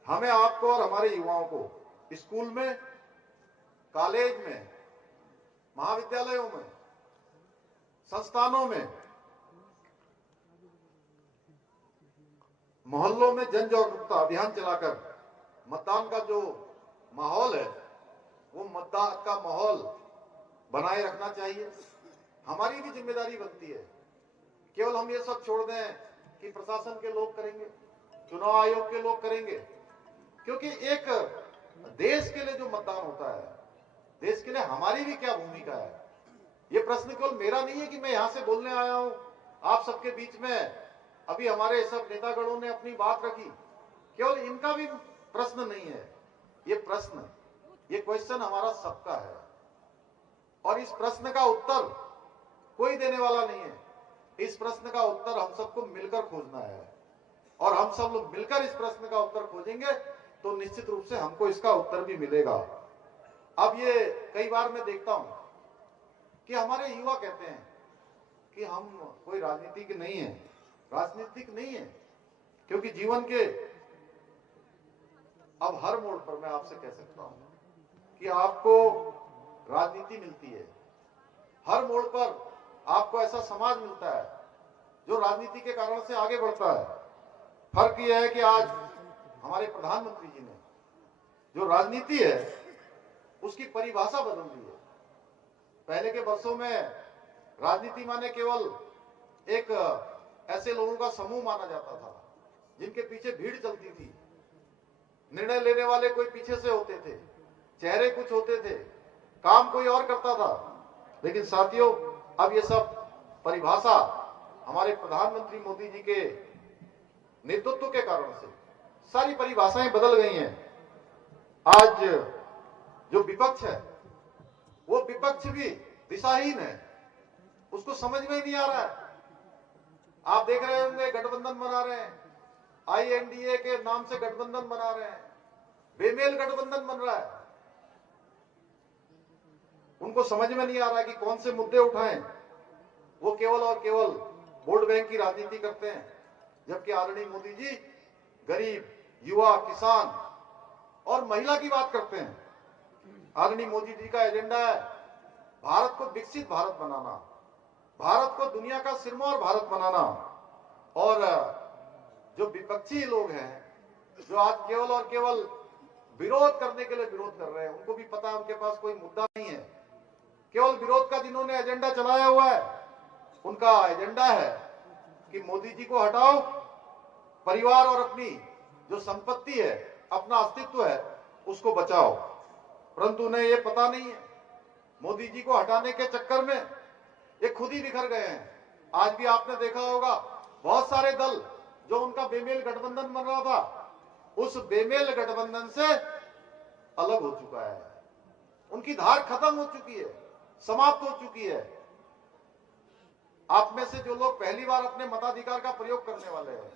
हमें, आपको और हमारे युवाओं को स्कूल में, कॉलेज में, महाविद्यालयों में, संस्थानों में, मोहल्लों में जन जागरूकता अभियान चलाकर मतदान का जो माहौल है वो मतदान का माहौल बनाए रखना चाहिए। हमारी भी जिम्मेदारी बनती है। केवल हम ये सब छोड़ दें कि प्रशासन के लोग करेंगे, चुनाव आयोग के लोग करेंगे, क्योंकि एक देश के लिए जो मतदान होता है, देश के लिए हमारी भी क्या भूमिका है, ये प्रश्न केवल मेरा नहीं है कि मैं यहां से बोलने आया हूं आप सबके बीच में। अभी हमारे सब नेतागणों ने अपनी बात रखी, केवल इनका भी प्रश्न नहीं है। ये प्रश्न, ये क्वेश्चन हमारा सबका है और इस प्रश्न का उत्तर कोई देने वाला नहीं है। इस प्रश्न का उत्तर हम सबको मिलकर खोजना है और हम सब लोग मिलकर इस प्रश्न का उत्तर खोजेंगे तो निश्चित रूप से हमको इसका उत्तर भी मिलेगा। अब ये कई बार मैं देखता हूं कि हमारे युवा कहते हैं कि हम कोई राजनीतिक नहीं है, राजनीतिक नहीं है, क्योंकि जीवन के अब हर मोड़ पर मैं आपसे कह सकता हूं कि आपको राजनीति मिलती है, हर मोड़ पर आपको ऐसा समाज मिलता है जो राजनीति के कारण से आगे बढ़ता है। फर्क यह है कि आज हमारे प्रधानमंत्री जी ने जो राजनीति है उसकी परिभाषा बदल दी है। पहले के वर्षों में राजनीति माने केवल एक ऐसे लोगों का समूह माना जाता था जिनके पीछे भीड़ चलती थी, निर्णय लेने वाले कोई पीछे से होते थे, चेहरे कुछ होते थे, काम कोई और करता था। लेकिन साथियों, अब ये सब परिभाषा हमारे प्रधानमंत्री मोदी जी के नेतृत्व के कारण से सारी परिभाषाएं बदल गई हैं। आज जो विपक्ष है वो विपक्ष भी दिशाहीन है, उसको समझ में ही नहीं आ रहा है। आप देख रहे होंगे गठबंधन बना रहे हैं, INDA के नाम से गठबंधन बना रहे हैं, बेमेल गठबंधन बन रहा है। उनको समझ में नहीं आ रहा है कि कौन से मुद्दे उठाएं। वो केवल और केवल वोट बैंक की राजनीति करते हैं, जबकि आदरणीय मोदी जी गरीब, युवा, किसान और महिला की बात करते हैं। आदरणीय मोदी जी का एजेंडा है भारत को विकसित भारत बनाना, भारत को दुनिया का सिरमौर भारत बनाना। और जो विपक्षी लोग हैं, जो आज केवल और केवल विरोध करने के लिए विरोध कर रहे हैं, उनको भी पता है उनके पास कोई मुद्दा नहीं है। केवल विरोध का जिन्होंने एजेंडा चलाया हुआ है, उनका एजेंडा है कि मोदी जी को हटाओ, परिवार और अपनी जो संपत्ति है, अपना अस्तित्व है, उसको बचाओ। परंतु उन्हें ये पता नहीं है, मोदी जी को हटाने के चक्कर में ये खुद ही बिखर गए हैं। आज भी आपने देखा होगा बहुत सारे दल जो उनका बेमेल गठबंधन बन रहा था, उस बेमेल गठबंधन से अलग हो चुका है। उनकी धार खत्म हो चुकी है, समाप्त हो चुकी है। आप में से जो लोग पहली बार अपने मताधिकार का प्रयोग करने वाले हैं,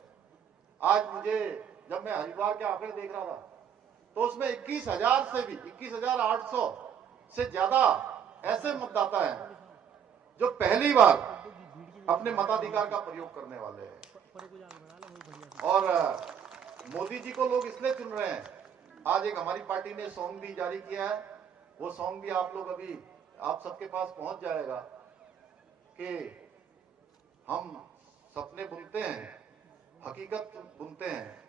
आज मुझे जब मैं हरिद्वार के आंकड़े देख रहा था तो उसमें 21,000 से भी 21,800 से ज्यादा ऐसे मतदाता हैं जो पहली बार अपने मताधिकार का प्रयोग करने वाले हैं। और मोदी जी को लोग इसलिए चुन रहे हैं। आज एक हमारी पार्टी ने सॉन्ग भी जारी किया है, वो सॉन्ग भी आप लोग अभी आप सबके पास पहुंच जाएगा कि हम सपने बुनते हैं, हकीकत बुनते हैं,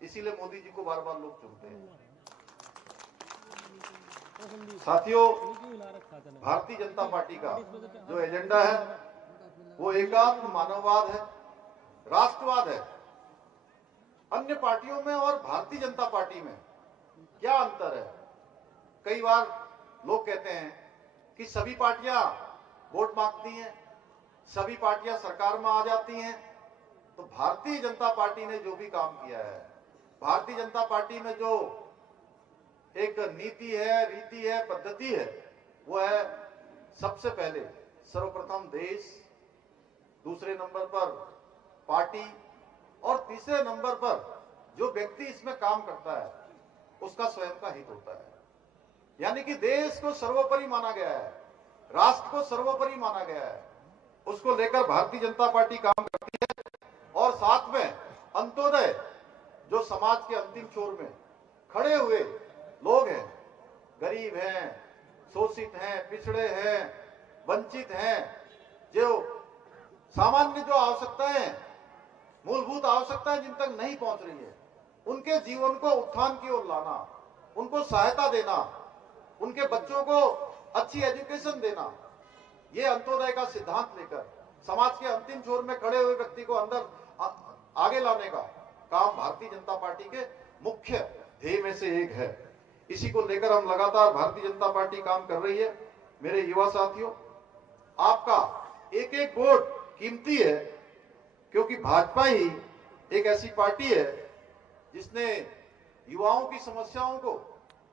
इसीलिए मोदी जी को बार बार लोग चुनते हैं। साथियों, भारतीय जनता पार्टी का जो एजेंडा है वो एकात्म मानववाद है, राष्ट्रवाद है। अन्य पार्टियों में और भारतीय जनता पार्टी में क्या अंतर है? कई बार लोग कहते हैं कि सभी पार्टियां वोट मांगती हैं, सभी पार्टियां सरकार में आ जाती हैं, तो भारतीय जनता पार्टी ने जो भी काम किया है, भारतीय जनता पार्टी में जो एक नीति है, रीति है, पद्धति है, वो है सबसे पहले सर्वप्रथम देश, दूसरे नंबर पर पार्टी और तीसरे नंबर पर जो व्यक्ति इसमें काम करता है उसका स्वयं का हित होता है। यानी कि देश को सर्वोपरि माना गया है, राष्ट्र को सर्वोपरि माना गया है, उसको लेकर भारतीय जनता पार्टी काम करती है। और साथ में अंत्योदय, जो समाज के अंतिम छोर में खड़े हुए लोग हैं, गरीब हैं, शोषित हैं, पिछड़े हैं, वंचित हैं, जो सामान्य जो आवश्यकताएं हैं, मूलभूत आवश्यकताएं जिन तक नहीं पहुंच रही है, उनके जीवन को उत्थान की ओर लाना, उनको सहायता देना, उनके बच्चों को अच्छी एजुकेशन देना, ये अंत्योदय का सिद्धांत लेकर समाज के अंतिम छोर में खड़े हुए व्यक्ति को अंदर आगे लाने का काम भारतीय जनता पार्टी के मुख्य ध्येय में से एक है। इसी को लेकर हम लगातार भारतीय जनता पार्टी काम कर रही है। मेरे युवा साथियों, आपका एक एक वोट कीमती है, क्योंकि भाजपा ही एक ऐसी पार्टी है जिसने युवाओं की समस्याओं को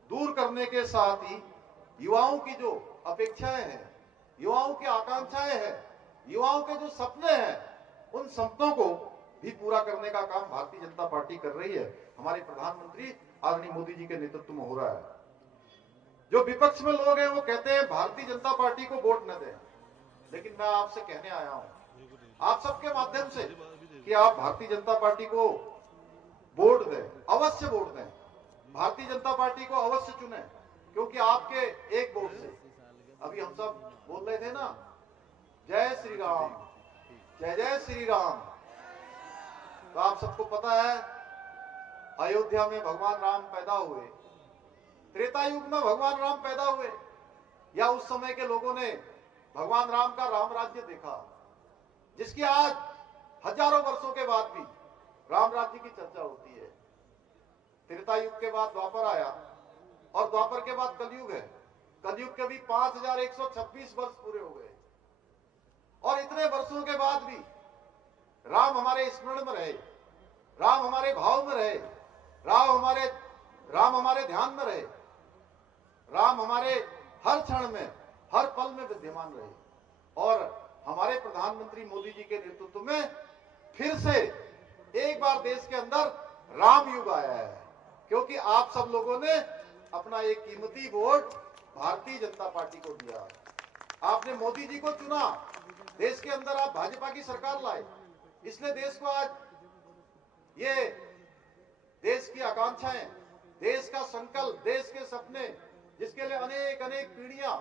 दूर करने के साथ ही युवाओं की जो अपेक्षाएं हैं, युवाओं की आकांक्षाएं हैं, युवाओं के जो सपने हैं, उन सपनों को भी पूरा करने का काम भारतीय जनता पार्टी कर रही है। हमारे प्रधानमंत्री आदरणीय मोदी जी के नेतृत्व में हो रहा है। जो विपक्ष में लोग हैं वो कहते हैं भारतीय जनता पार्टी को वोट न दें, लेकिन मैं आपसे कहने आया हूं आप सबके माध्यम से कि आप भारतीय जनता पार्टी को वोट दें, अवश्य वोट दें, भारतीय जनता पार्टी को अवश्य चुनें, क्योंकि आपके एक वोट से, अभी हम सब बोल रहे थे ना, जय श्री राम, जय जय श्री राम, तो आप सबको पता है अयोध्या में भगवान राम पैदा हुए, त्रेता युग में भगवान राम पैदा हुए, या उस समय के लोगों ने भगवान राम का राम राज्य देखा, जिसकी आज हजारों वर्षों के बाद भी राम राज्य की चर्चा होती है। त्रेता युग के बाद द्वापर आया और द्वापर के बाद कलयुग है। कलयुग के भी 5126 वर्ष पूरे हो गए, और इतने वर्षों के बाद भी राम हमारे स्मरण में रहे, राम हमारे भाव में रहे, राम हमारे ध्यान में रहे, राम हमारे हर क्षण में, हर पल में विद्यमान रहे। और हमारे प्रधानमंत्री मोदी जी के नेतृत्व में फिर से एक बार देश के अंदर राम युग आया है, क्योंकि आप सब लोगों ने अपना एक कीमती वोट भारतीय जनता पार्टी को दिया। आपने मोदी जी को चुना, देश के अंदर आप भाजपा की सरकार लाए, इसलिए देश को आज ये देश की आकांक्षाएं, देश का संकल्प, देश के सपने, जिसके लिए अनेक अनेक पीढ़ियां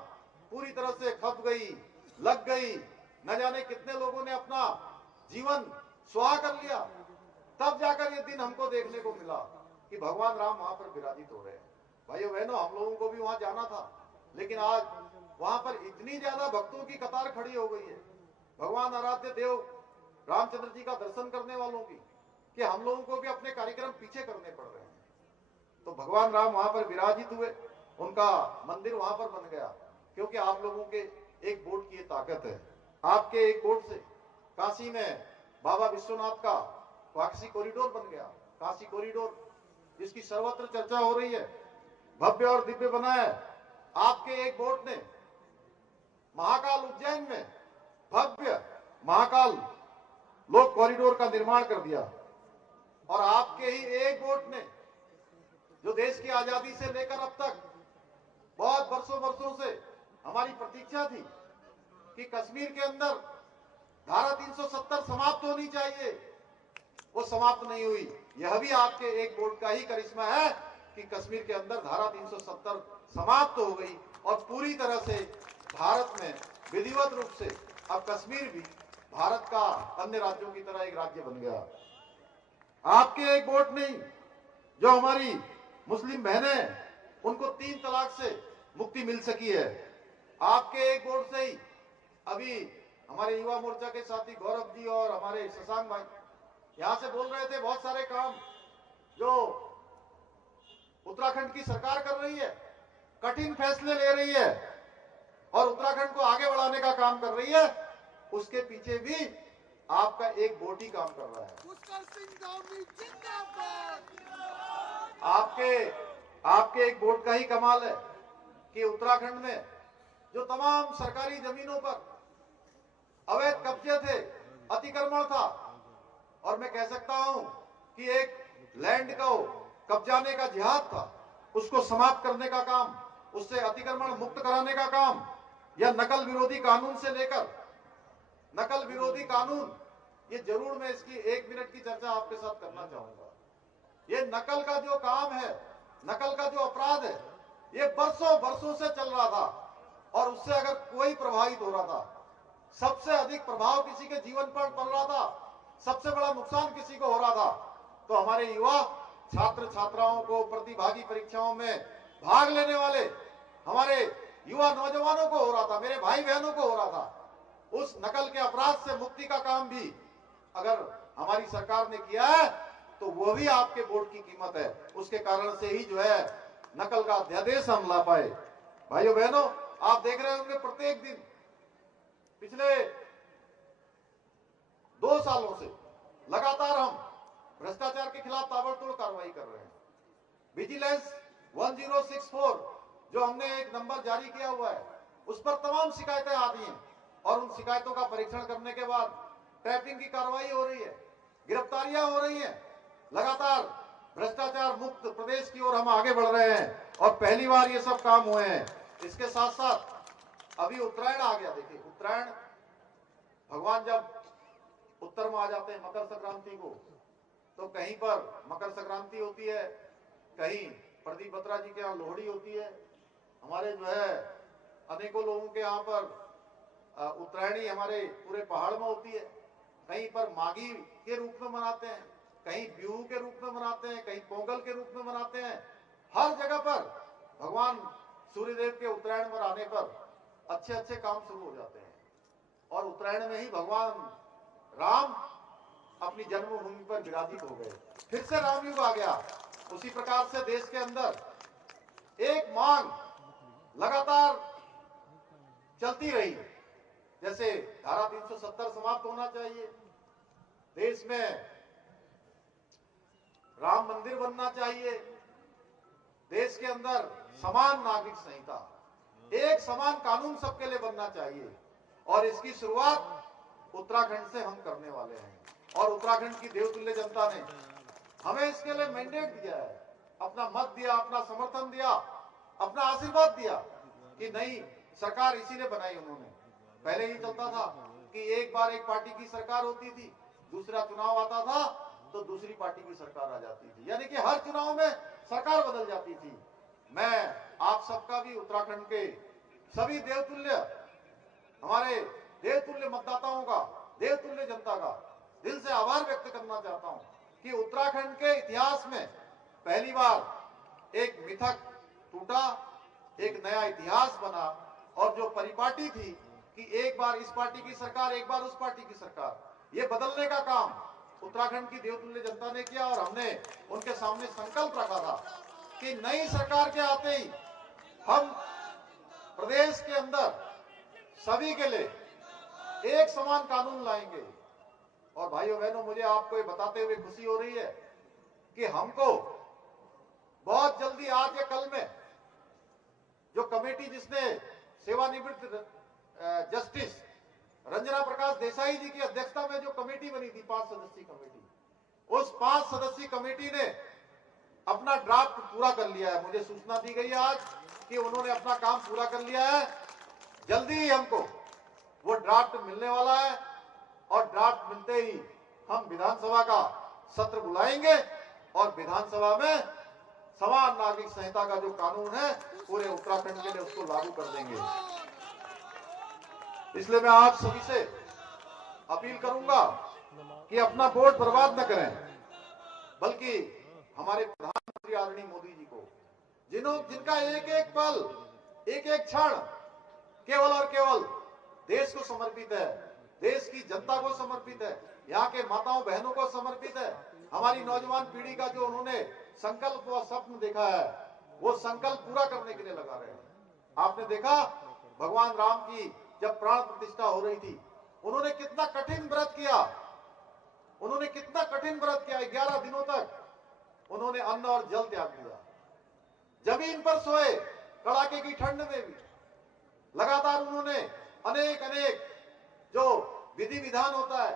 पूरी तरह से खप गई, लग गई, न जाने कितने लोगों ने अपना जीवन सुहा कर लिया, तब जाकर ये दिन हमको देखने को मिला कि भगवान राम वहां पर विराजित हो रहे हैं। भाइयों बहनों, हम लोगों को भी वहां जाना था, लेकिन आज वहां पर इतनी ज्यादा भक्तों की कतार खड़ी हो गई है, भगवान आराध्य देव रामचंद्र जी का दर्शन करने वालों की, कि हम लोगों को भी अपने कार्यक्रम पीछे करने पड़ रहे हैं। तो भगवान राम वहां पर विराजित हुए, उनका मंदिर वहां पर बन गया, क्योंकि आप लोगों के एक वोट की ताकत है। आपके एक वोट से काशी में बाबा विश्वनाथ का काशी कॉरिडोर बन गया। काशी कॉरिडोर जिसकी सर्वत्र चर्चा हो रही है, भव्य और दिव्य बना है। आपके एक वोट ने महाकाल उज्जैन में भव्य महाकाल लोक कॉरिडोर का निर्माण कर दिया। और आपके ही एक वोट ने, जो देश की आजादी से लेकर अब तक बहुत वर्षों से हमारी प्रतीक्षा थी कि कश्मीर के अंदर धारा 370 समाप्त होनी चाहिए, वो समाप्त नहीं हुई। यह भी आपके एक वोट का ही करिश्मा है कि कश्मीर के अंदर धारा 370 समाप्त हो गई और पूरी तरह से भारत में विधिवत रूप से अब कश्मीर भी भारत का अन्य राज्यों की तरह एक राज्य बन गया। आपके एक वोट नहीं, जो हमारी मुस्लिम बहनें, उनको 3 तलाक से मुक्ति मिल सकी है। आपके एक वोट से ही अभी हमारे युवा मोर्चा के साथी गौरव जी और हमारे शशांक भाई यहां से बोल रहे थे, बहुत सारे काम जो उत्तराखंड की सरकार कर रही है, कठिन फैसले ले रही है और उत्तराखंड को आगे बढ़ाने का काम कर रही है, उसके पीछे भी आपका एक वोट ही काम कर रहा है। पुष्कर सिंह धामी जिंदाबाद। आपके एक वोट का ही कमाल है कि उत्तराखंड में जो तमाम सरकारी जमीनों पर अवैध कब्जे थे, अतिक्रमण था, और मैं कह सकता हूं कि एक लैंड को कब्जाने का जिहाद था, उसको समाप्त करने का काम, उससे अतिक्रमण मुक्त कराने का काम, या नकल विरोधी कानून से लेकर नकल विरोधी कानून, ये जरूर मैं इसकी 1 मिनट की चर्चा आपके साथ करना चाहूंगा। ये नकल का जो काम है, नकल का जो अपराध है, ये बरसों से चल रहा था, और उससे अगर कोई प्रभावित हो रहा था, सबसे अधिक प्रभाव किसी के जीवन पर पड़ रहा था, सबसे बड़ा नुकसान किसी को हो रहा था, तो हमारे युवा छात्र छात्राओं को, प्रतिभागी परीक्षाओं में भाग लेने वाले हमारे युवा नौजवानों को हो रहा था, मेरे भाई बहनों को हो रहा था। उस नकल के अपराध से मुक्ति का काम भी अगर हमारी सरकार ने किया है, तो वो भी आपके वोट की कीमत है। उसके कारण से ही जो है नकल का अध्यादेश हम ला पाए। भाइयों बहनों, आप देख रहे होंगे प्रत्येक दिन पिछले 2 सालों से लगातार हम भ्रष्टाचार के खिलाफ ताबड़तोड़ कार्रवाई कर रहे हैं। विजिलेंस 1064 जो हमने एक नंबर जारी किया हुआ है, उस पर तमाम शिकायतें आ रही हैं, और उन शिकायतों का परीक्षण करने के बाद ट्रैपिंग की कार्रवाई हो रही है, गिरफ्तारियां हो रही हैं। लगातार भ्रष्टाचार मुक्त प्रदेश की ओर हम आगे बढ़ रहे हैं, और पहली बार ये सब काम हुए हैं। इसके साथ साथ अभी उत्तरायण आ गया। देखिए, उत्तरायण भगवान जब उत्तर में आ जाते हैं मकर संक्रांति को, तो कहीं पर मकर संक्रांति होती है, कहीं प्रदीप बत्रा जी के यहाँ लोहड़ी होती है, हमारे जो है अनेकों लोगों के यहाँ पर उत्तरायणी हमारे पूरे पहाड़ में होती है, कहीं पर माघी के रूप में मनाते हैं, कहीं बिहू के रूप में मनाते हैं, कहीं पोंगल के रूप में मनाते हैं। हर जगह पर भगवान सूर्यदेव के उत्तरायण में आने पर अच्छे अच्छे काम शुरू हो जाते हैं, और उत्तरायण में ही भगवान राम अपनी जन्मभूमि पर विराजित हो गए। फिर से रामयुग आ गया। उसी प्रकार से देश के अंदर एक मांग लगातार चलती रही, जैसे धारा 370 समाप्त होना चाहिए, देश में राम मंदिर बनना चाहिए, देश के अंदर समान नागरिक संहिता, एक समान कानून सबके लिए बनना चाहिए। और इसकी शुरुआत उत्तराखंड से हम करने वाले हैं, और उत्तराखंड की देवतुल्य जनता ने हमें इसके लिए मैंडेट दिया है, अपना मत दिया, अपना समर्थन दिया, अपना आशीर्वाद दिया कि नई सरकार इसीलिए बनाई उन्होंने। पहले ही चलता था कि एक बार एक पार्टी की सरकार होती थी, दूसरा चुनाव आता था तो दूसरी पार्टी की सरकार आ जाती थी, यानी कि हर चुनाव में सरकार बदल जाती थी। मैं आप सबका भी, उत्तराखंड के सभी देवतुल्य, हमारे देवतुल्य मतदाताओं का, देवतुल्य जनता का दिल से आभार व्यक्त करना चाहता हूं कि उत्तराखंड के इतिहास में पहली बार एक मिथक टूटा, एक नया इतिहास बना, और जो परिपाटी थी कि एक बार इस पार्टी की सरकार, एक बार उस पार्टी की सरकार, ये बदलने का काम उत्तराखंड की देवतुल्य जनता ने किया। और हमने उनके सामने संकल्प रखा था कि नई सरकार के आते ही हम प्रदेश के अंदर सभी के लिए एक समान कानून लाएंगे। और भाइयों बहनों, मुझे आपको ये बताते हुए खुशी हो रही है कि हमको बहुत जल्दी, आज या कल में, जो कमेटी जिसने सेवानिवृत्त जस्टिस रंजना प्रकाश देसाई जी की अध्यक्षता में जो कमेटी बनी थी, 5 सदस्यीय कमेटी, उस 5 सदस्यीय कमेटी ने अपना ड्राफ्ट पूरा कर लिया है। मुझे सूचना दी गई है आज कि उन्होंने अपना काम पूरा कर लिया है। जल्दी ही हमको वो ड्राफ्ट मिलने वाला है, और ड्राफ्ट मिलते ही हम विधानसभा का सत्र बुलाएंगे, और विधानसभा में समान नागरिक संहिता का जो कानून है पूरे उत्तराखंड के लिए उसको लागू कर देंगे। इसलिए मैं आप सभी से अपील करूंगा कि अपना वोट बर्बाद न करें, बल्कि हमारे प्रधानमंत्री आदरणीय मोदी जी को, जिनका एक एक पल, एक एक क्षण केवल और केवल देश को समर्पित है, देश की जनता को समर्पित है, यहाँ के माताओं बहनों को समर्पित है। हमारी नौजवान पीढ़ी का जो उन्होंने संकल्प व स्वप्न देखा है, वो संकल्प पूरा करने के लिए लगा रहे हैं। आपने देखा भगवान राम की जब प्राण प्रतिष्ठा हो रही थी, उन्होंने कितना कठिन व्रत किया, उन्होंने कितना कठिन व्रत किया। 11 दिनों तक उन्होंने अन्न और जल त्याग दिया, जमीन पर सोए, कड़ाके की ठंड में भी लगातार उन्होंने अनेक अनेक जो विधि विधान होता है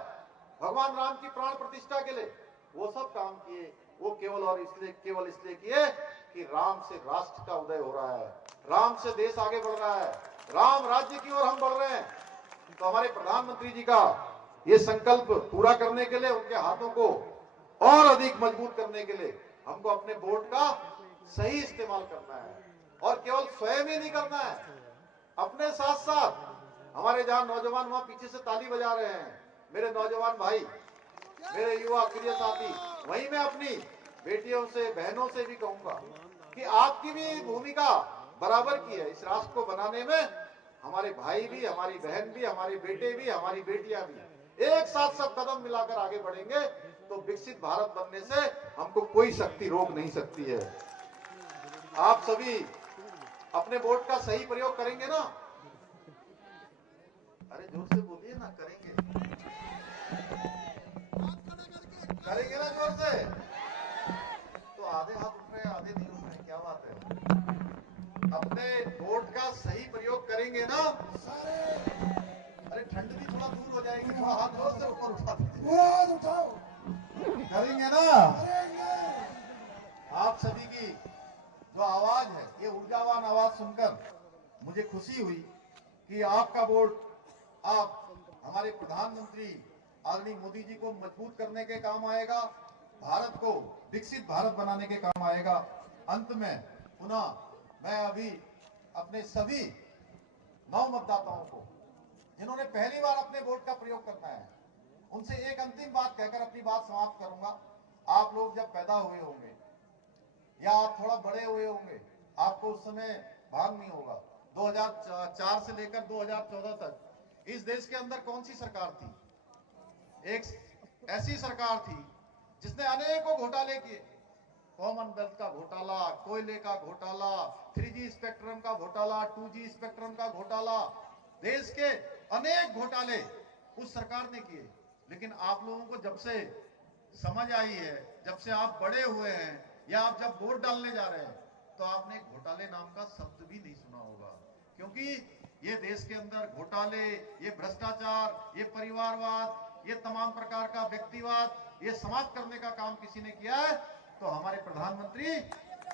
भगवान राम की प्राण प्रतिष्ठा के लिए, वो सब काम किए। वो केवल इसलिए किए कि राम से राष्ट्र का उदय हो रहा है, राम से देश आगे बढ़ रहा है, राम राज्य की ओर हम बढ़ रहे हैं। तो हमारे प्रधानमंत्री जी का ये संकल्प पूरा करने के लिए, उनके हाथों को और अधिक मजबूत करने के लिए हमको अपने वोट का सही इस्तेमाल करना है। और केवल स्वयं ही नहीं करना है, अपने साथ साथ हमारे जहां नौजवान वहां पीछे से ताली बजा रहे हैं, मेरे नौजवान भाई, मेरे युवा प्रिय साथी, वहीं मैं अपनी बेटियों से, बहनों से भी कहूंगा कि आपकी भी भूमिका बराबर की है इस राष्ट्र को बनाने में। हमारे भाई भी, हमारी बहन भी, हमारे बेटे भी, हमारी बेटियां भी एक साथ सब कदम मिलाकर आगे बढ़ेंगे तो विकसित भारत बनने से हमको कोई शक्ति रोक नहीं सकती है। आप सभी अपने वोट का सही प्रयोग करेंगे ना? अरे जोर से बोलिए ना, करेंगे ना जोर से? तो आधे हाथ उठ रहे हैं, आधे नहीं उठ रहे, क्या बात है? अपने वोट का सही प्रयोग करेंगे ना? अरे ठंड भी थोड़ा दूर हो जाएगी, थोड़ा हाथ जोर से ऊपर उठा दीजिए। करेंगे ना? आप सभी की जो आवाज है, ये ऊर्जावान आवाज सुनकर मुझे खुशी हुई कि आपका वोट आप हमारे प्रधानमंत्री आदरणीय मोदी जी को मजबूत करने के काम आएगा, भारत को विकसित भारत बनाने के काम आएगा। अंत में पुनः मैं अभी अपने सभी नव मतदाताओं को, जिन्होंने पहली बार अपने वोट का प्रयोग करना है, उनसे एक अंतिम बात कहकर अपनी बात समाप्त करूंगा। आप लोग जब पैदा हुए होंगे या आप थोड़ा बड़े हुए होंगे, आपको उस समय भान नहीं होगा। 2004 से लेकर 2014 तक इस देश के अंदर कौन सी सरकार थी? एक ऐसी सरकार थी जिसने अनेकों घोटाले किए। कॉमनवेल्थ का घोटाला, कोयले का घोटाला, 3G स्पेक्ट्रम का घोटाला, 2G स्पेक्ट्रम का घोटाला, देश के अनेक घोटाले उस सरकार ने किए। लेकिन आप लोगों को जब से समझ आई है, जब से आप बड़े हुए हैं या आप जब वोट डालने जा रहे हैं, तो आपने घोटाले नाम का शब्द भी नहीं सुना होगा। क्योंकि ये देश के अंदर घोटाले, ये भ्रष्टाचार, ये परिवारवाद, ये तमाम प्रकार का व्यक्तिवाद, ये समाप्त करने का काम किसी ने किया है तो हमारे प्रधानमंत्री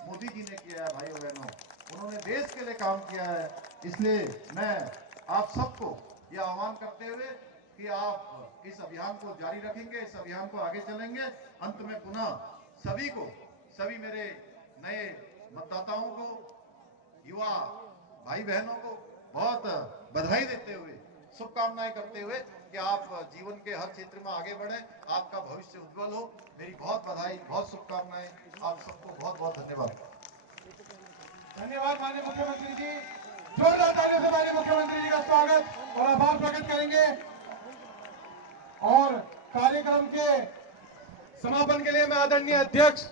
मोदी जी ने किया है। भाइयों बहनों, उन्होंने देश के लिए काम किया है। इसलिए मैं आप सबको यह आह्वान करते हुए कि आप इस अभियान को जारी रखेंगे, इस अभियान को आगे चलेंगे। अंत में पुनः सभी को, सभी मेरे नए मतदाताओं को, युवा भाई बहनों को बहुत बधाई देते हुए, शुभकामनाएं करते हुए कि आप जीवन के हर क्षेत्र में आगे बढ़े, आपका भविष्य उज्जवल हो। मेरी बहुत बधाई, बहुत शुभकामनाएं। आप सबको बहुत बहुत धन्यवाद। धन्यवाद माननीय मुख्यमंत्री जी। जोरदार तालियों से माननीय मुख्यमंत्री जी का स्वागत और आभार प्रकट करेंगे। और कार्यक्रम के समापन के लिए मैं आदरणीय अध्यक्ष